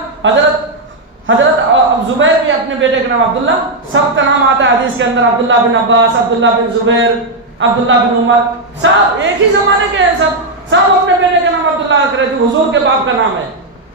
حضرت زبیر بھی اپنے بیٹے کا نام عبداللہ. سب کا نام آتا ہے حدیث کے اندر عبداللہ بن عباس عبداللہ بن زبیر عبداللہ بن عمر. سب ایک ہی زمانے کے ہیں. سب اپنے بیٹے کا نام عبداللہ رکھ رہے تھے. حضور کے باپ کا نام ہے.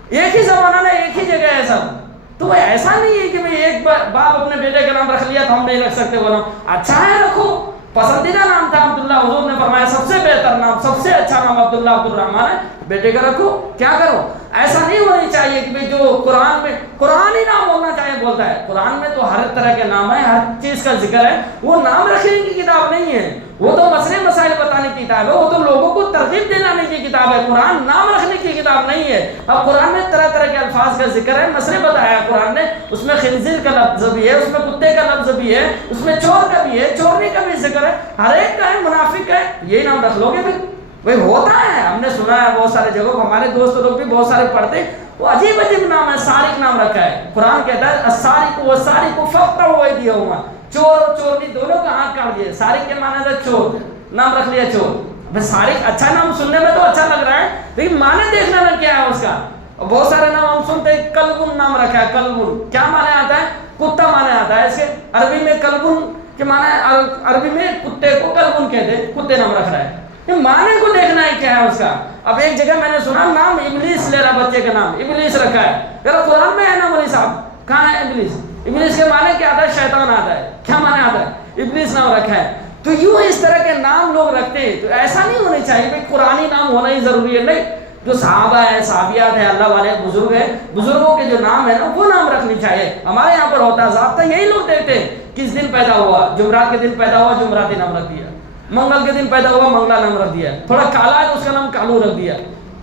ایک ہی زمانہ میں ایک ہی جگہ ہے سب. تو ایسا نہیں ہے کہ بھئی ایک باپ اپنے بیٹے کا نام رکھ لیا تو ہم نہیں رکھ سکتے وہ نام. اچھا ہے رکھو. پسندیدہ نام تھا عبداللہ. حضور نے فرمایا سب سے بہتر نام سب سے اچھا نام عبداللہ عبد الرحمن ہے. بیٹے کا رکھو. کیا کرو ایسا نہیں ہونی چاہیے چاہیے کہ جو قرآن میں قرآن ہی نام ہونا چاہیے بولتا ہے. قرآن میں تو ہر طرح کے نام ہے, ہر چیز کا ذکر ہے. وہ نام رکھنے کی کتاب نہیں ہے, وہ تو مسئلے مسائل بتانے کی کتاب ہے, وہ تو لوگوں کو ترغیب دلانے کی کتاب ہے. قرآن نام رکھنے کی کتاب نہیں ہے. اب قرآن میں طرح طرح کے الفاظ کا ذکر ہے, مسئلے بتایا قرآن نے. اس میں خنزیر کا لفظ بھی ہے, اس میں کتے کا لفظ بھی ہے, اس میں چور کا بھی ہے, چورنی کا بھی ذکر ہے. ہر ایک کا ہے, منافق ہے, یہی نام رکھ لو گے پھر بھائی ہوتا ہے. ہم نے سنا ہے بہت سارے جگہوں, ہمارے دوست لوگ بھی بہت سارے پڑھتے, وہ عجیب عجیب نام ہے. سارق نام رکھا ہے. قرآن کہتا ہے السارق والسارق فاقطعوا ایدیہما, چور اور چورنی دونوں کا ہاتھ کاٹ دیے. سارق کے معنی ہے چور, نام رکھ لیا چور. بھائی سارق اچھا نام سننے میں تو اچھا لگ رہا ہے, لیکن معنی دیکھنا نا کیا ہے اس کا. بہت سارے نام ہم سنتے ہیں, کلبن نام رکھا ہے. کلبن کیا معنی آتا ہے؟ کتا معنی آتا ہے اس کے. عربی میں کلبن کے معنی ہے, عربی میں کتے کو کلبن کہتے ہیں, کتے نام رکھ رہا ہے. یہ معنی کو دیکھنا ہے کیا ہے اس کا. اب ایک جگہ میں نے سنا نام ابلیس لے رہا, بچے کا نام ابلیس رکھا ہے. ذرا قرآن میں ہے نا مولوی صاحب, کہاں ہے ابلیس؟ ابلیس کے معنی کیا آتا ہے؟ شیطان آتا ہے. کیا معنی آتا ہے؟ ابلیس نام رکھا ہے. تو یوں اس طرح کے نام لوگ رکھتے ہیں. تو ایسا نہیں ہونا چاہیے کہ قرآنی نام ہونا ہی ضروری ہے, نہیں. جو صحابہ ہیں, صحابیات ہیں, اللہ والے بزرگ ہیں, بزرگوں کے جو نام ہے نا وہ نام رکھنی چاہیے. ہمارے یہاں پر ہوتا ہے ضابطہ, یہی لوگ دیکھتے ہیں کس دن پیدا ہوا, جمعرات کے دن پیدا ہوا, جمعراتی نام رکھ دیا. منگل کے دن پیدا ہوا, منگلا نام رکھ دیا. تھوڑا کالا ہے تو اس کا نام کالو رکھ دیا.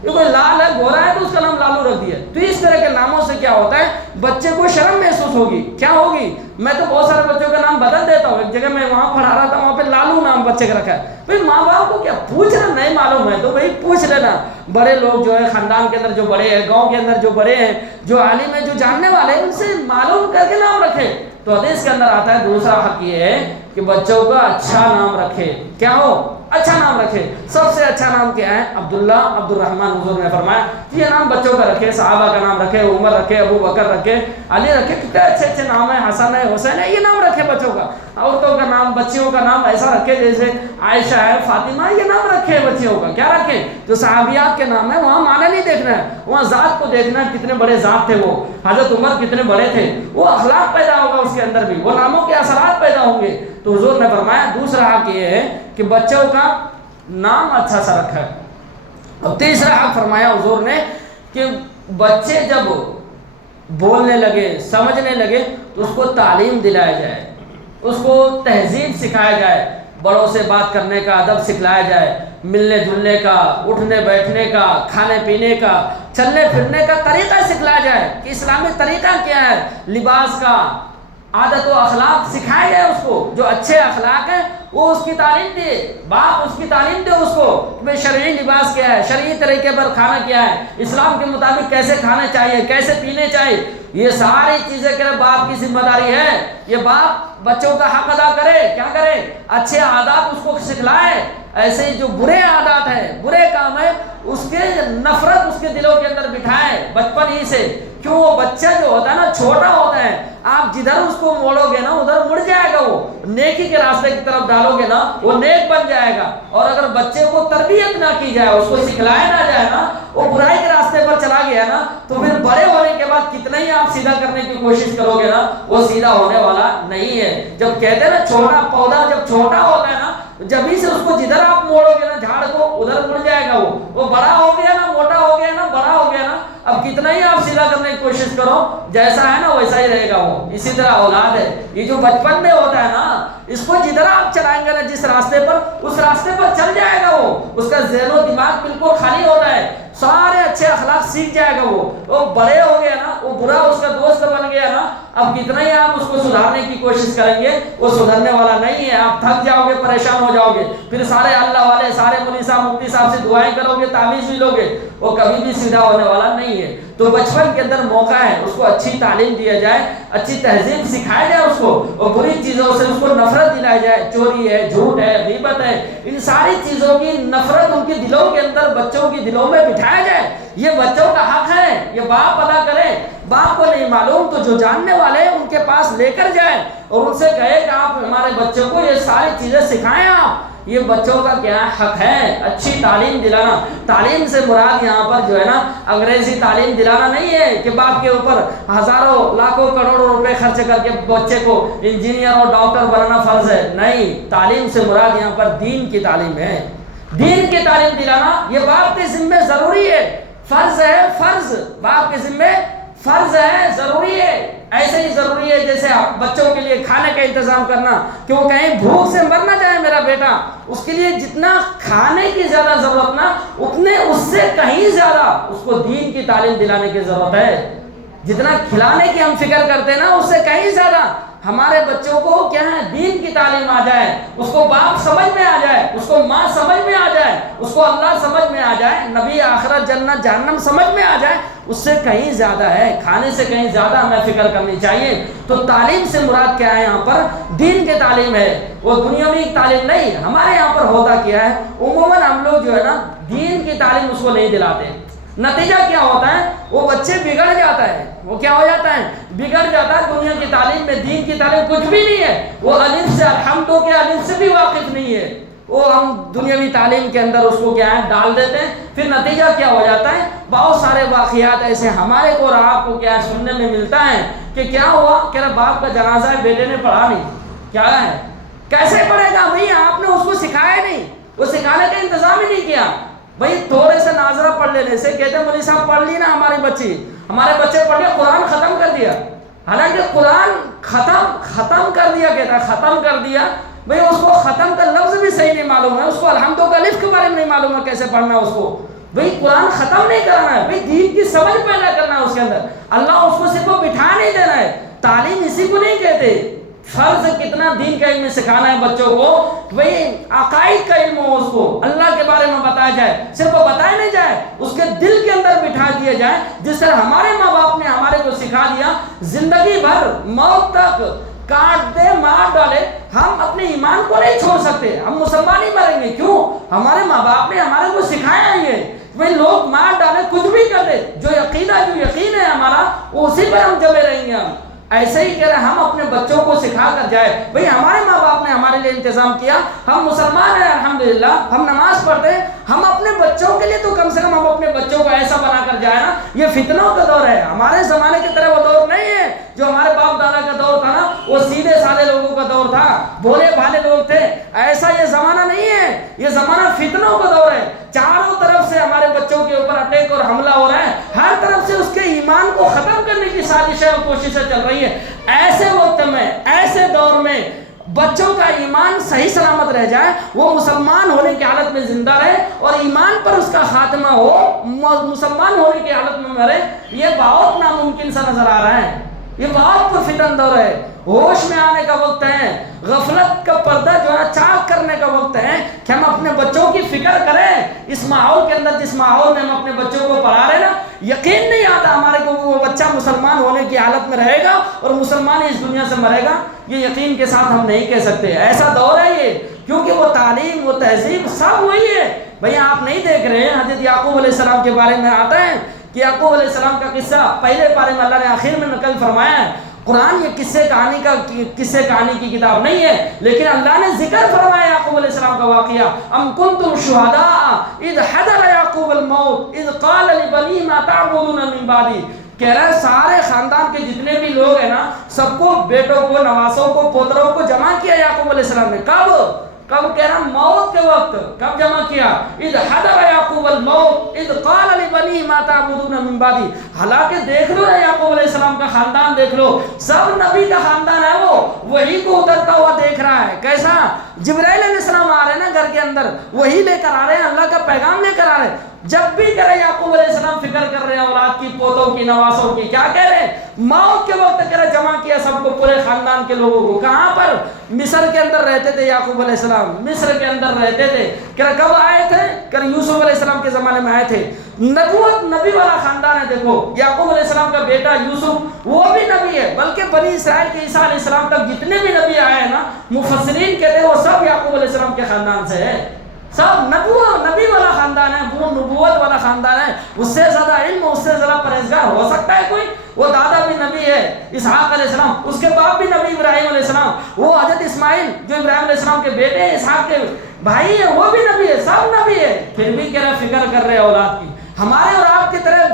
یہ کوئی لال ہے, گورا ہے تو اس کا نام لالو رکھ دیا. تو اس طرح کے ناموں سے کیا ہوتا ہے, بچے کو شرم محسوس ہوگی. کیا ہوگی؟ میں تو بہت سارے بچوں کا نام بدل دیتا ہوں. ایک جگہ میں وہاں پڑھا رہا تھا, وہاں پہ لالو نام بچے کا رکھا ہے. بھائی ماں باپ کو کیا پوچھنا, نہیں معلوم ہے تو بھائی پوچھ لینا. بڑے لوگ جو ہے خاندان کے اندر جو بڑے ہیں, گاؤں کے اندر جو بڑے ہیں, جو عالم ہیں, جو جاننے والے ہیں, ان سے معلوم کر کے نام رکھے. تو حدیث کے اندر آتا ہے دوسرا حق یہ ہے کہ بچوں کا اچھا نام رکھے. کیا ہو؟ اچھا نام رکھے. سب سے اچھا نام کیا ہے؟ عبداللہ, عبد الرحمن. حضور نے فرمایا کہ یہ نام بچوں کا رکھے. صحابہ کا نام رکھے, عمر رکھے, ابو بکر رکھے, علی رکھے. کتنے اچھے اچھے نام ہیں, حسن ہے, حسین ہے, یہ نام رکھے بچوں کا. عورتوں کا نام, بچیوں کا نام ایسا رکھے جیسے عائشہ ہے, فاطمہ, یہ نام رکھے بچیوں کا. کیا رکھے؟ جو صحابیات کے نام ہے وہاں معنی نہیں دیکھنا ہے, وہاں ذات کو دیکھنا ہے. کتنے بڑے ذات تھے وہ, حضرت عمر کتنے بڑے تھے, وہ اخلاق پیدا ہوگا اس کے اندر بھی, وہ ناموں کے اثرات پیدا ہوں گے. تو حضور نے فرمایا دوسرا حق یہ ہے کہ بچوں کا نام اچھا سا رکھا ہے. اور تیسرا حق فرمایا حضور نے کہ بچے جب بولنے لگے, سمجھنے لگے, تو اس کو تعلیم دلایا جائے, اس کو تہذیب سکھایا جائے, بڑوں سے بات کرنے کا ادب سکھلایا جائے, ملنے جلنے کا, اٹھنے بیٹھنے کا, کھانے پینے کا, چلنے پھرنے کا طریقہ سکھلایا جائے کہ اسلامی طریقہ کیا ہے, لباس کا, عادت و اخلاق سکھائے جائے اس کو. جو اچھے اخلاق ہیں وہ اس کی تعلیم دے, باپ اس کی تعلیم دے اس کو کہ شرعی لباس کیا ہے, شرعی طریقے پر کھانا کیا ہے, اسلام کے مطابق کیسے کھانا چاہیے, کیسے پینے چاہیے. یہ ساری چیزیں کہ باپ کی ذمہ داری ہے. یہ باپ بچوں کا حق ادا کرے. کیا کرے؟ اچھے عادات اس کو سکھلائے. ایسے ہی جو برے عادات ہیں, برے کام ہیں, اس کے نفرت اس کے دلوں کے اندر بٹھائے بچپن ہی سے. کیوں؟ وہ بچہ جو ہوتا ہے نا چھوٹا ہوتا ہے, آپ جدھر اس کو موڑو گے نا ادھر مڑ جائے گا. وہ نیکی کے راستے کی طرف ڈالو گے نا وہ نیک بن جائے گا. اور اگر بچے کو تربیت نہ کی جائے, اس کو سکھلایا نہ جائے نا, وہ برائی کے راستے پر چلا گیا نا, تو پھر بڑے ہونے کے بعد کتنا ہی آپ سیدھا کرنے کی کوشش کرو گے نا, وہ سیدھا ہونے والا نہیں ہے. جب کہتے ہیں نا چھوٹا پودا جب چھوٹا ہوتا ہے نا, جبھی سے اس کو جدھر آپ موڑو گے نا جھاڑ کو, ادھر مڑ جائے گا. وہ بڑا ہو گیا نا, موٹا ہو گیا نا, بڑا ہو گیا نا, اب کتنا ہی آپ سیدھا کرنے کی کوشش کرو, جیسا ہے نا ویسا ہی رہے گا. وہ اسی طرح اولاد ہے, یہ جو بچپن میں ہوتا ہے نا, اس کو جدھر آپ چلائیں گے نا جس راستے پر, اس راستے پر چل جائے گا. وہ اس کا ذہن و دماغ بالکل خالی ہوتا ہے, سارے اچھے اخلاق سیکھ جائے گا. وہ بڑے ہو گیا نا, وہ برا اس کا دوست بن گیا نا, اب کتنا ہی آپ اس کو سدھارنے کی کوشش کریں گے, وہ سدھرنے والا نہیں ہے. آپ تھک جاؤ گے, پریشان ہو جاؤ گے, پھر سارے اللہ والے, سارے مولوی صاحب, مفتی صاحب سے دعائیں کرو گے, تعویذ بھی لو گے, وہ کبھی بھی سیدھا ہونے والا نہیں ہے. تو بچپن کے اندر موقع ہے, اس کو اچھی تعلیم دیا جائے, اچھی تہذیب سکھایا جائے اس کو, اور بری چیزوں سے اس کو نفرت دلائی جائے. چوری ہے, جھوٹ ہے, غیبت ہے, ان ساری چیزوں کی نفرت ان کے دلوں کے اندر, بچوں کے دلوں میں بٹھایا جائے. یہ بچوں کا حق ہے, یہ باپ ادا کرے. باپ کو نہیں معلوم تو جو جاننے والے ہیں ان کے پاس لے کر جائیں اور ان سے کہے کہ آپ ہمارے بچوں کو یہ ساری چیزیں سکھائیں. آپ یہ بچوں کا کیا حق ہے, اچھی تعلیم دلانا. تعلیم سے مراد یہاں پر جو ہے نا انگریزی تعلیم دلانا نہیں ہے کہ باپ کے اوپر ہزاروں لاکھوں کروڑوں روپے خرچ کر کے بچے کو انجینئر اور ڈاکٹر بنانا فرض ہے. نہیں, تعلیم سے مراد یہاں پر دین کی تعلیم ہے. دین کی تعلیم دلانا یہ باپ کے ذمہ ضروری ہے. فرض ہے، فرض باپ کے ذمے فرض ہے، ضروری ہے. ایسے ہی ضروری ہے جیسے بچوں کے لیے کھانے کا انتظام کرنا کہ وہ کہیں بھوک سے مر نہ جائے میرا بیٹا. اس کے لیے جتنا کھانے کی زیادہ ضرورت نا، اتنے اس سے کہیں زیادہ اس کو دین کی تعلیم دلانے کی ضرورت ہے. جتنا کھلانے کی ہم فکر کرتے ہیں نا، اس سے کہیں زیادہ ہمارے بچوں کو کیا ہے، دین کی تعلیم آ جائے، اس کو باپ سمجھ میں آ جائے، اس کو ماں سمجھ میں آ جائے، اس کو اللہ سمجھ میں آ جائے، نبی، آخرت، جنت، جہنم سمجھ میں آ جائے، اس سے کہیں زیادہ ہے. کھانے سے کہیں زیادہ ہمیں فکر کرنی چاہیے. تو تعلیم سے مراد کیا ہے؟ یہاں پر دین کی تعلیم ہے، وہ دنیاوی تعلیم نہیں. ہمارے یہاں پر ہوتا کیا ہے، عموماً ہم لوگ جو ہے نا دین کی تعلیم اس کو نہیں دلاتے. نتیجہ کیا ہوتا ہے، وہ بچے بگڑ جاتا ہے. وہ کیا ہو جاتا ہے؟ بگڑ جاتا ہے. دنیا کی تعلیم میں دین کی تعلیم کچھ بھی نہیں ہے. وہ الف سے الحمدوں کے الف سے بھی واقف نہیں ہے. وہ ہم دنیاوی تعلیم کے اندر اس کو کیا ہے ڈال دیتے ہیں. پھر نتیجہ کیا ہو جاتا ہے؟ بہت سارے واقعات ایسے ہمارے کو اور آپ کو کیا سننے میں ملتا ہے کہ کیا ہوا کہ باپ کا جنازہ ہے، بیٹے نے پڑھا نہیں. کیا ہے؟ کیسے پڑھے گا بھائی؟ آپ نے اس کو سکھایا نہیں، وہ سکھانے کا انتظام ہی نہیں کیا. بھائی تھوڑے سے ناظرہ پڑھ لینے سے کہتے ہیں مولوی صاحب پڑھ لی نا ہماری بچی، ہمارے بچے پڑھ لیا، قرآن ختم کر دیا. حالانکہ قرآن ختم کر دیا، کہتا ہے ختم کر دیا. بھئی اس کو ختم کا لفظ بھی صحیح نہیں معلوم ہے، اس کو الحمدوں کا الف کے بارے میں نہیں معلوم ہے کیسے پڑھنا ہے اس کو. بھئی قرآن ختم نہیں کرنا ہے، بھئی دین کی سمجھ پیدا کرنا ہے اس کے اندر. اللہ اس کو صرف بٹھا نہیں دینا ہے. تعلیم اسی کو نہیں کہتے. فرض کتنا دین کا علم سکھانا ہے بچوں کو، بھئی عقائد کا علم ہو، اس کو اللہ کے بارے میں بتایا جائے. صرف وہ بتایا نہیں جائے، اس کے دل کے اندر بٹھا دیا جائے. جس طرح ہمارے ماں باپ نے ہمارے کو سکھا دیا، زندگی بھر موت تک کاٹ دے مار ڈالے، ہم اپنے ایمان کو نہیں چھوڑ سکتے. ہم مسلمان ہی مریں گے. کیوں؟ ہمارے ماں باپ نے ہمارے کو سکھایا ہی ہے. بھئی لوگ مار ڈالے، کچھ بھی کر دے، جو یقین ہے ہمارا، اسی پر ہم جمے رہیں گے. ہم ایسے ہی کہہ رہے ہیں، ہم اپنے بچوں کو سکھا کر جائے. بھئی ہمارے ماں باپ نے ہمارے لیے انتظام کیا، ہم مسلمان ہیں الحمدللہ، ہم نماز پڑھتے ہیں. ہم اپنے بچوں کے لیے تو کم سے کم ہم اپنے بچوں کو ایسا بنا کر جائے نا. یہ فتنوں کا دور ہے، ہمارے زمانے کی طرح وہ دور نہیں ہے جو ہمارے باپ دادا کا دور تھا نا. وہ سیدھے سادے لوگوں کا دور تھا، بھولے بھالے لوگ تھے. ایسا یہ زمانہ نہیں ہے، یہ زمانہ فتنوں کا دور ہے. چاروں طرف سے ہمارے بچوں کے اوپر اٹیک اور حملہ ہو رہا ہے. ہر طرف سے اس کے ایمان کو ختم کرنے کی سازشیں اور کوششیں چل رہی ہے. ایسے وقت میں، ایسے دور میں بچوں کا ایمان صحیح سلامت رہ جائے، وہ مسلمان ہونے کی حالت میں زندہ رہے اور ایمان پر اس کا خاتمہ ہو، مسلمان ہونے کی حالت میں مرے، یہ بہت ناممکن سا نظر آ رہا ہے. یہ بہت پرفتن دور ہے. ہوش میں آنے کا وقت ہے، غفلت کا پردہ جو ہے چاک کرنے کا وقت ہے کہ ہم اپنے بچوں کی فکر کریں. اس ماحول کے اندر، جس ماحول میں ہم اپنے بچوں کو پڑھا رہے ہیں نا، یقین نہیں آتا ہمارے کو وہ بچہ مسلمان ہونے کی حالت میں رہے گا اور مسلمان ہی اس دنیا سے مرے گا. یہ یقین کے ساتھ ہم نہیں کہہ سکتے. ایسا دور ہے یہ، کیونکہ وہ تعلیم، وہ تہذیب سب وہی ہے. بھئی آپ نہیں دیکھ رہے ہیں حضرت یعقوب علیہ السلام کے بارے میں آتا ہے کہ یعقوب علیہ السلام کا قصہ پہلے پارے میں اللہ نے آخر میں نقل فرمایا ہے. قرآن یہ قصے کہانی کی کتاب نہیں ہے، لیکن اللہ نے ذکر فرمایا یعقوب علیہ السلام کا واقعہ. ام کنتم شہداء اذ حضر یعقوب الموت اذ قال لبنیہ ما تعبدون من بعدی. کہہ رہا ہے سارے خاندان کے جتنے بھی لوگ ہیں نا، سب کو، بیٹوں کو، نواسوں کو، پوتروں کو جمع کیا یعقوب علیہ السلام نے. کب کہہ رہا موت کے وقت. کب جمع کیا؟ اذ حضر یعقوب الموت اذ قال لبنیہ ما تعبدون من بعدی. حالانکہ دیکھ لو یعقوب علیہ السلام کا خاندان دیکھ لو، سب نبی کا خاندان ہے. وہ وہی کو اترتا ہوا دیکھ رہا ہے. کیسا؟ جبرائیل علیہ السلام آ رہے ہیں نا گھر کے اندر، وہی لے کر آ رہے ہیں، اللہ کا پیغام لے کر آ رہے ہیں. جب بھی کہہ رہے یعقوب علیہ السلام فکر کر رہے ہیں اولاد کی، پوتوں کی، نواسوں کی. کیا کہہ رہے ہیں؟ موت کے وقت کہہ رہے جمع کیا سب کو، پورے خاندان کے لوگوں کو. کہاں پر؟ مصر کے اندر رہتے تھے یعقوب علیہ السلام، مصر کے اندر رہتے تھے. کہہ رہے کب آئے تھے؟ کہہ رہے یوسف علیہ السلام کے زمانے میں آئے تھے. نبوت، نبی والا خاندان ہے. دیکھو یعقوب علیہ السلام کا بیٹا یوسف وہ بھی نبی ہے، بلکہ بنی اسرائیل کے عیسیٰ علیہ السلام تک جتنے بھی نبی آئے ہیں نا، مفسرین کہتے ہیں وہ سب یعقوب علیہ السلام کے خاندان سے ہے. سب نبی والا خاندان ہے، وہ نبوت والا خاندان ہے. اس سے زیادہ علم، اس سے زیادہ پرہیزگار ہو سکتا ہے کوئی؟ وہ دادا بھی نبی ہے اسحاق علیہ السلام، اس کے باپ بھی نبی ابراہیم علیہ السلام. وہ حضرت اسماعیل جو ابراہیم علیہ السلام کے بیٹے ہیں، اسحاق کے بھائی ہیں، وہ بھی نبی ہے. سب نبی ہے. پھر بھی کہہ رہا فکر کر رہے اولاد کی. ہمارے اور آپ کی طرح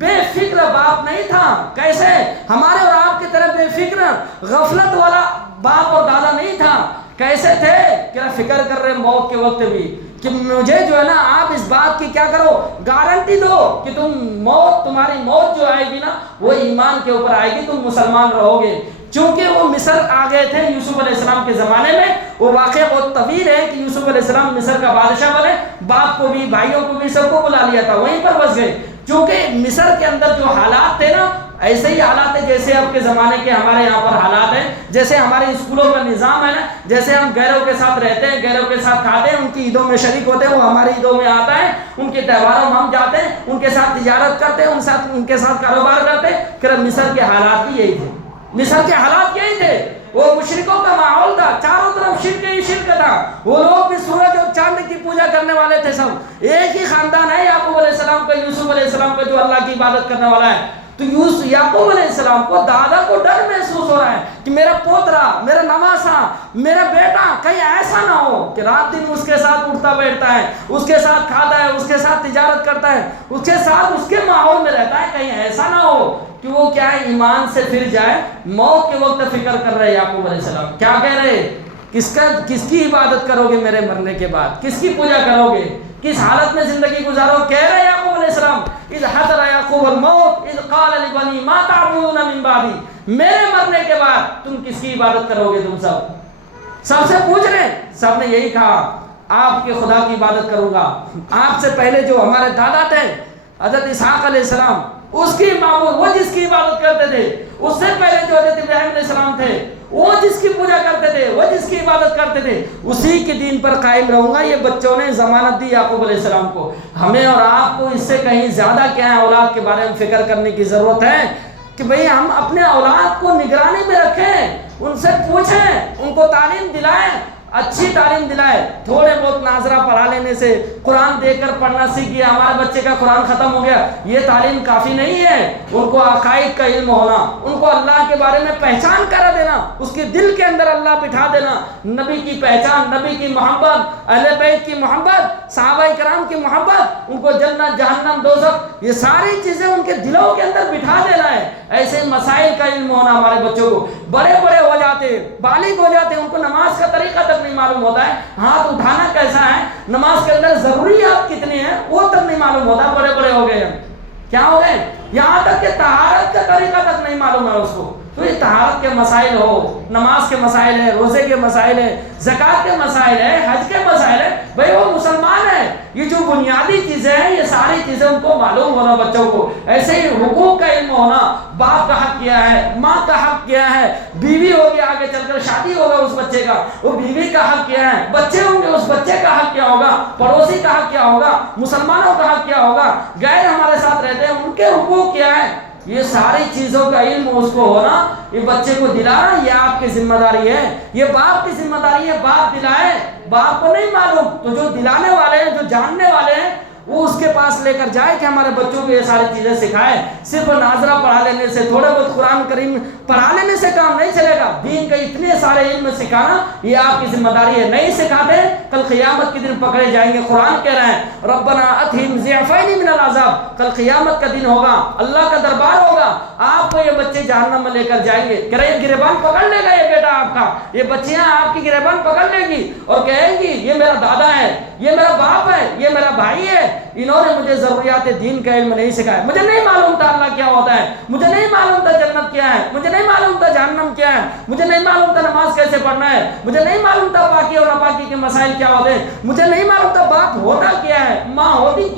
بے فکر باپ نہیں تھا. کیسے؟ ہمارے اور آپ کی طرح بے فکر غفلت والا باپ اور دادا نہیں تھا. کیسے تھے؟ کہ فکر کر رہے موت کے وقت بھی کہ مجھے جو ہے نا آپ اس بات کی کیا کرو، گارنٹی دو کہ تمہاری موت جو آئے گی نا وہ ایمان کے اوپر آئے گی، تم مسلمان رہو گے۔ چونکہ وہ مصر آ گئے تھے یوسف علیہ السلام کے زمانے میں، وہ واقعہ بہت طویل ہے کہ یوسف علیہ السلام مصر کا بادشاہ بنے، باپ کو بھی بھائیوں کو بھی سب کو بلا لیا تھا، وہیں پر بس گئے۔ چونکہ مصر کے اندر جو حالات تھے نا ایسے ہی حالات ہیں جیسے اب کے زمانے کے ہمارے یہاں پر حالات ہیں، جیسے ہمارے اسکولوں کا نظام ہے نا، جیسے ہم غیروں کے ساتھ رہتے ہیں، غیروں کے ساتھ کھاتے ہیں، ان کی عیدوں میں شریک ہوتے ہیں، وہ ہماری عیدوں میں آتا ہے، ان کے تہواروں میں ہم جاتے ہیں، ان کے ساتھ تجارت کرتے ہیں، ان کے ساتھ کاروبار کرتے ہیں۔ پھر مصر کے حالات بھی یہی تھے، مصر کے حالات یہی تھے، وہ مشرکوں کا ماحول تھا، چاروں طرف شرک ہی شرک تھا، وہ لوگ بھی سورج اور چاند کی پوجا کرنے والے تھے، سب ایک ہی خاندان ہے یعقوب علیہ السلام کا، یوسف علیہ السلام کا جو اللہ کی عبادت کرنے والا ہے۔ تو یعقوب علیہ السلام کو دادا کو ڈر محسوس ہو رہا ہے کہ میرا پوترا، میرا نواسا، میرا بیٹا کہیں ایسا نہ ہو کہ رات دن اس کے ساتھ اٹھتا بیٹھتا ہے، اس کے ساتھ کھاتا ہے، اس کے ساتھ تجارت کرتا ہے، اس کے ساتھ اس کے ماحول میں رہتا ہے، کہیں ایسا نہ ہو کہ وہ کیا ہے ایمان سے پھر جائے۔ موت کے وقت فکر کر رہے یعقوب علیہ السلام، کیا کہہ رہے، کس کی عبادت کرو گے میرے مرنے کے بعد، کس کی پوجا کرو گے، کس حالت میں زندگی گزارو؟ کہہ رہے یعقوب علیہ السلام اذ حضر یعقوب الموت اذ قال لبنی ما تعبدون من بعدی، میرے مرنے کے بعد تم کس کی عبادت کرو گے؟ تم سب سے پوچھ رہے، سب نے یہی کہا آپ کے خدا کی عبادت کروں گا۔ آپ سے پہلے جو ہمارے دادا تھے حضرت اسحاق علیہ السلام، اس کی معبود، وہ جس کی عبادت کرتے تھے، اس سے پہلے جو حضرت ابراہیم علیہ السلام تھے، وہ جس کی پوجا کرتے تھے، وہ جس کی عبادت کرتے تھے، اسی کے دین پر قائم رہوں گا۔ یہ بچوں نے ضمانت دی یعقوب علیہ السلام کو۔ ہمیں اور آپ کو اس سے کہیں زیادہ کیا ہے اولاد کے بارے میں فکر کرنے کی ضرورت ہے کہ بھئی ہم اپنے اولاد کو نگرانی میں رکھیں، ان سے پوچھیں، ان کو تعلیم دلائیں، اچھی تعلیم دلائے۔ تھوڑے بہت ناظرہ پڑھا لینے سے، قرآن دیکھ کر پڑھنا سیکھ گیا، ہمارے بچے کا قرآن ختم ہو گیا، یہ تعلیم کافی نہیں ہے۔ ان کو عقائد کا علم ہونا، ان کو اللہ کے بارے میں پہچان کرا دینا، اس کے دل کے اندر اللہ بٹھا دینا، نبی کی پہچان، نبی کی محبت، اہل بیت کی محبت، صحابہ کرام کی محبت، ان کو جنت جہنم دوزخ، یہ ساری چیزیں ان کے دلوں کے اندر بٹھا دینا ہے۔ ایسے مسائل کا علم ہونا ہمارے بچوں کو، بڑے ہو جاتے، بالغ ہو جاتے، ان کو نماز کا طریقہ تک نہیں معلوم ہوتا ہے، ہاتھ اٹھانا کیسا ہے، نماز کے اندر ضروریات کتنی ہیں وہ تک نہیں معلوم ہوتا، بڑے ہو گئے ہیں، کیا ہو گئے، یہاں تک کہ طہارت کا طریقہ تک نہیں معلوم ہے اس کو۔ تو یہ طہارت کے مسائل ہو، نماز کے مسائل ہے، روزے کے مسائل ہے، زکوٰۃ کے مسائل ہے، حج کے مسائل ہے، بھئی وہ مسلمان ہے، یہ جو بنیادی چیزیں ہیں یہ ساری چیزیں ان کو معلوم ہونا بچوں کو۔ ایسے ہی حقوق کا علم ہونا، باپ کا حق کیا ہے، ماں کا حق کیا ہے، بیوی ہوگی آگے چل کر شادی ہوگا اس بچے کا، وہ بیوی کا حق کیا ہے، بچے ہوں گے اس بچے کا حق کیا ہوگا، پڑوسی کا حق کیا ہوگا، مسلمانوں کا حق کیا ہوگا، غیر ہمارے ساتھ رہتے ہیں ان کے حقوق کیا ہے، یہ ساری چیزوں کا علم اس کو ہونا، یہ بچے کو دلانا یہ آپ کی ذمہ داری ہے، یہ باپ کی ذمہ داری ہے، باپ دلائے، باپ کو نہیں معلوم تو جو دلانے والے ہیں، جو جاننے والے ہیں وہ اس کے پاس لے کر جائے کہ ہمارے بچوں کو یہ ساری چیزیں سکھائے۔ صرف ناظرہ پڑھا لینے سے، تھوڑے بہت قرآن کریم پڑھا لینے سے کام نہیں چلے گا، دین کے اتنے سارے علم سکھانا یہ آپ کی ذمہ داری ہے۔ نہیں سکھاتے کل قیامت کے دن پکڑے جائیں گے۔ قرآن کہہ رہے ہیں ربنا اتہم ضعفین من العذاب، کل قیامت کا دن ہوگا، اللہ کا دربار ہوگا، آپ کو یہ بچے جہنم میں لے کر جائیں گے۔ کہہ رہے یہ گریبان پکڑ لے گا، یہ بیٹا آپ کا، یہ بچیاں آپ کی گریبان پکڑ لے گی اور کہیں گی یہ میرا دادا ہے، یہ میرا باپ ہے، یہ میرا بھائی ہے، انہوں نے مجھے ضروریات دین کا علم نہیں سکھایا، مجھے نہیں معلوم تھا اللہ کیا ہوتا ہے، مجھے نہیں معلوم تھا جنت کیا ہے، مجھے نہیں معلوم تھا جہنم کیا ہے، مجھے نہیں معلوم تھا نماز کیسے پڑھنا ہے، مجھے نہیں معلوم تھا پاکی اور ناپاکی کے مسائل کیا ہوتے ہیں، مجھے نہیں معلوم تھا باپ ہوتا کیا ہے، ماں ہوتی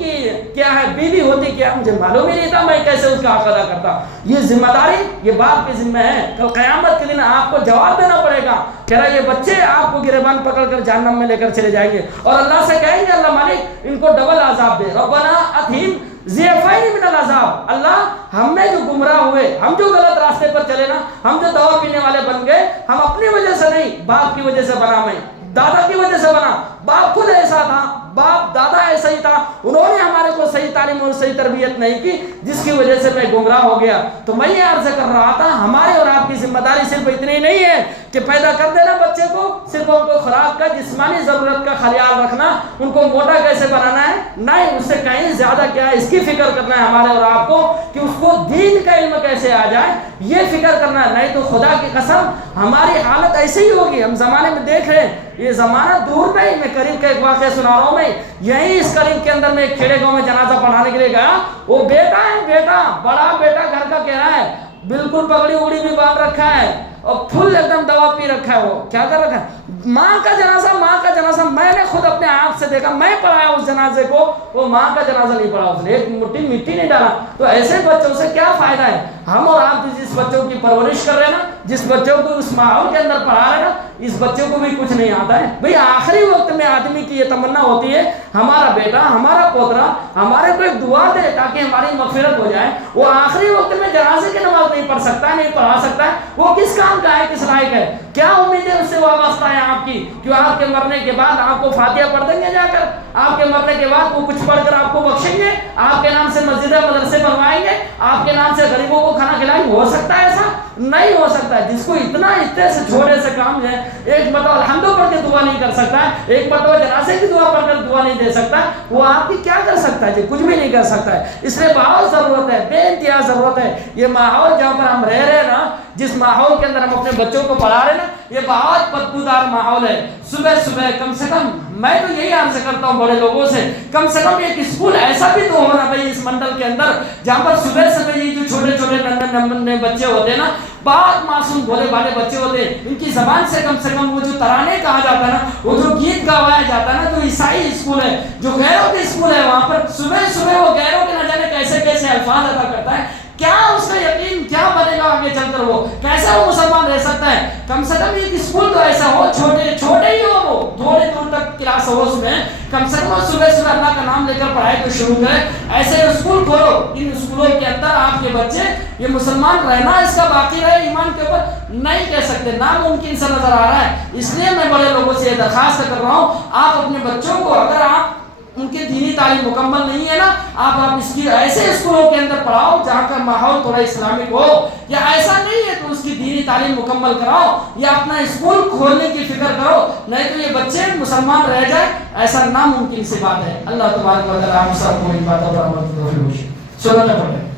کیا ہے، بیوی ہوتی کیا ہے، مجھے معلوم ہی نہیں تھا، میں کیسے اس کا حق ادا کرتا۔ یہ ذمہ داری یہ باپ کی ذمہ ہے، کل قیامت کے دن آپ کو جواب دینا پڑے گا۔ کہہ رہا یہ بچے آپ کو گریبان پکڑ کر جہنم میں لے کر چلے جائیں گے اور اللہ سے کہیں گے اللہ مالک ان کو ڈبل عذاب دے، ربنا اتہم ضعفین من العذاب، اللہ ہم میں جو گمراہ ہوئے، ہم جو غلط راستے پر چلے نا، ہم جو دوا پینے والے بن گئے، ہم اپنی وجہ سے نہیں، باپ کی وجہ سے بنا، میں دادا کی وجہ سے بنا، باپ خود ایسا تھا، باپ دادا ایسا ہی تھا، انہوں نے ہمارے کو صحیح تعلیم اور صحیح تربیت نہیں کی جس کی وجہ سے میں گمراہ ہو گیا۔ تو میں یہ عرض کر رہا تھا ہمارے اور آپ کی ذمہ داری صرف اتنی نہیں ہے کہ پیدا کر دینا بچے کو، صرف ان کو خوراک کا جسمانی ضرورت کا خیال رکھنا، ان کو موٹا کیسے بنانا ہے، نہیں، اس سے کہیں زیادہ کیا ہے اس کی فکر کرنا ہے ہمارے اور آپ کو کہ اس کو دین کا علم کیسے آ جائے، یہ فکر کرنا ہے۔ نہیں تو خدا کی قسم ہماری حالت ایسے ہی ہوگی۔ ہم زمانے میں دیکھ رہے ہیں یہ زمانہ دور نہیں. میں قریب کا ایک واقعہ سنا رہا ہوں. میں یہیں اس قریب کے اندر میں ایک کھیڑے گاؤں میں جنازہ پڑھانے کے لیے گیا. وہ بیٹا ہے, بیٹا بڑا بیٹا گھر کا کہہ رہا ہے, بالکل پگڑی اگڑی بھی باندھ رکھا ہے اور پھل ایک دم دوا پی رکھا ہے. وہ کیا کر رکھا ہے, ماں کا جنازہ, ماں کا جنازہ. میں نے خود اپنے آنکھ سے دیکھا, میں پڑھایا اس جنازے کو, وہ ماں کا جنازہ نہیں پڑھا, اس نے ایک مٹھی مٹی نہیں ڈالا. تو ایسے بچوں سے کیا فائدہ ہے؟ ہم اور آپ جس بچوں کی پرورش کر رہے ہیں نا, جس بچوں کو اس ماحول کے اندر پڑھا رہے ہیں نا, اس بچوں کو بھی کچھ نہیں آتا ہے. بھئی آخری وقت میں آدمی کی یہ تمنا ہوتی ہے ہمارا بیٹا, ہمارا پوترا ہمارے کو ایک دعا دے تاکہ ہماری مغفرت ہو جائے. وہ آخری وقت میں جنازے کی نماز نہیں پڑھ سکتا ہے, نہیں پڑھا سکتا ہے. وہ کس کام کا ہے, کس لائق ہے؟ کیا امیدیں اس سے وابستہ ہے آپ کی؟ کیوں آپ کے مرنے کے بعد آپ کو فاتحہ پڑھ دیں گے جا کر؟ آپ کے مرنے کے بعد وہ کچھ پڑھ کر آپ کو بخشیں گے؟ آپ کے نام سے مسجد مدرسے بنوائیں گے؟ آپ کے نام سے غریبوں کو کھانا کھلائیں گے؟ ہو سکتا ہے ایسا؟ نہیں ہو سکتا ہے. جس کو اتنا اتنے سے چھوٹے سے کام ہے, ایک مرتبہ الحمد پڑھ کے دعا نہیں کر سکتا ہے, ایک مرتبہ جنازے کی دعا پڑھ کر دعا نہیں دے سکتا, وہ آپ کی کیا کر سکتا ہے جی؟ کچھ بھی نہیں کر سکتا ہے. اس لیے بہت ضرورت ہے, بے انتہا ضرورت ہے. یہ ماحول جہاں پر ہم رہ رہے ہیں نا, جس ماحول کے اندر ہم اپنے بچوں کو پڑھا رہے ہیں نا, یہ بہت بدبودار ماحول ہے. صبح صبح کم سے کم میں تو یہی عرض کرتا ہوں بڑے لوگوں سے, کم سے کم ایک اسکول ایسا بھی تو ہونا بھائی اس منڈل کے اندر جہاں پر صبح صبح یہ جو چھوٹے چھوٹے ننھے بچے ہوتے ہیں نا, بہت معصوم بھولے بھالے بچے ہوتے ہیں, ان کی زبان سے کم کم وہ جو ترانے کہا جاتا ہے نا, وہ جو گیت گوایا جاتا ہے نا, جو عیسائی اسکول ہے, جو غیروں کے اسکول ہے, وہاں پر صبح صبح وہ غیروں کے نہ جانے کیسے کیسے الفاظ ادا کرتا ہے. کیا اس کا یقین کیا بنے گا آگے چل کر, وہ کیسا وہ مسلمان رہ سکتا ہے؟ کم سے کم ایک اسکول تو ایسا ہو, چھوٹے چھوٹے ہی ہو, وہ تھوڑے دور تک کلاس ہو, اس میں کم سے کم صبح صبح اللہ کا نام لے کر پڑھائی کو شروع کرے. ایسے اسکول کھولو, ان اسکولوں کے اندر آپ کے بچے یہ مسلمان رہنا اس کا باقی رہے ایمان کے اوپر نہیں کہہ سکتے, ناممکن سا نظر آ رہا ہے. اس لیے میں بڑے لوگوں سے یہ درخواست کر رہا ہوں, آپ اپنے بچوں کو, اگر آپ ان کی دینی تعلیم مکمل نہیں ہے نا, آپ اس کی ایسے اسکولوں کے اندر پڑھاؤ جہاں کا ماحول تھوڑا اسلامک ہو, یا ایسا نہیں ہے تو اس کی دینی تعلیم مکمل کراؤ, یا اپنا اسکول کھولنے کی فکر کرو, نہیں تو یہ بچے مسلمان رہ جائے, ایسا ناممکن سی بات ہے. اللہ تبارک و تعالی ہم سب کو ان باتوں پر عمل کرنے کی توفیق بخشے. سننا پڑے.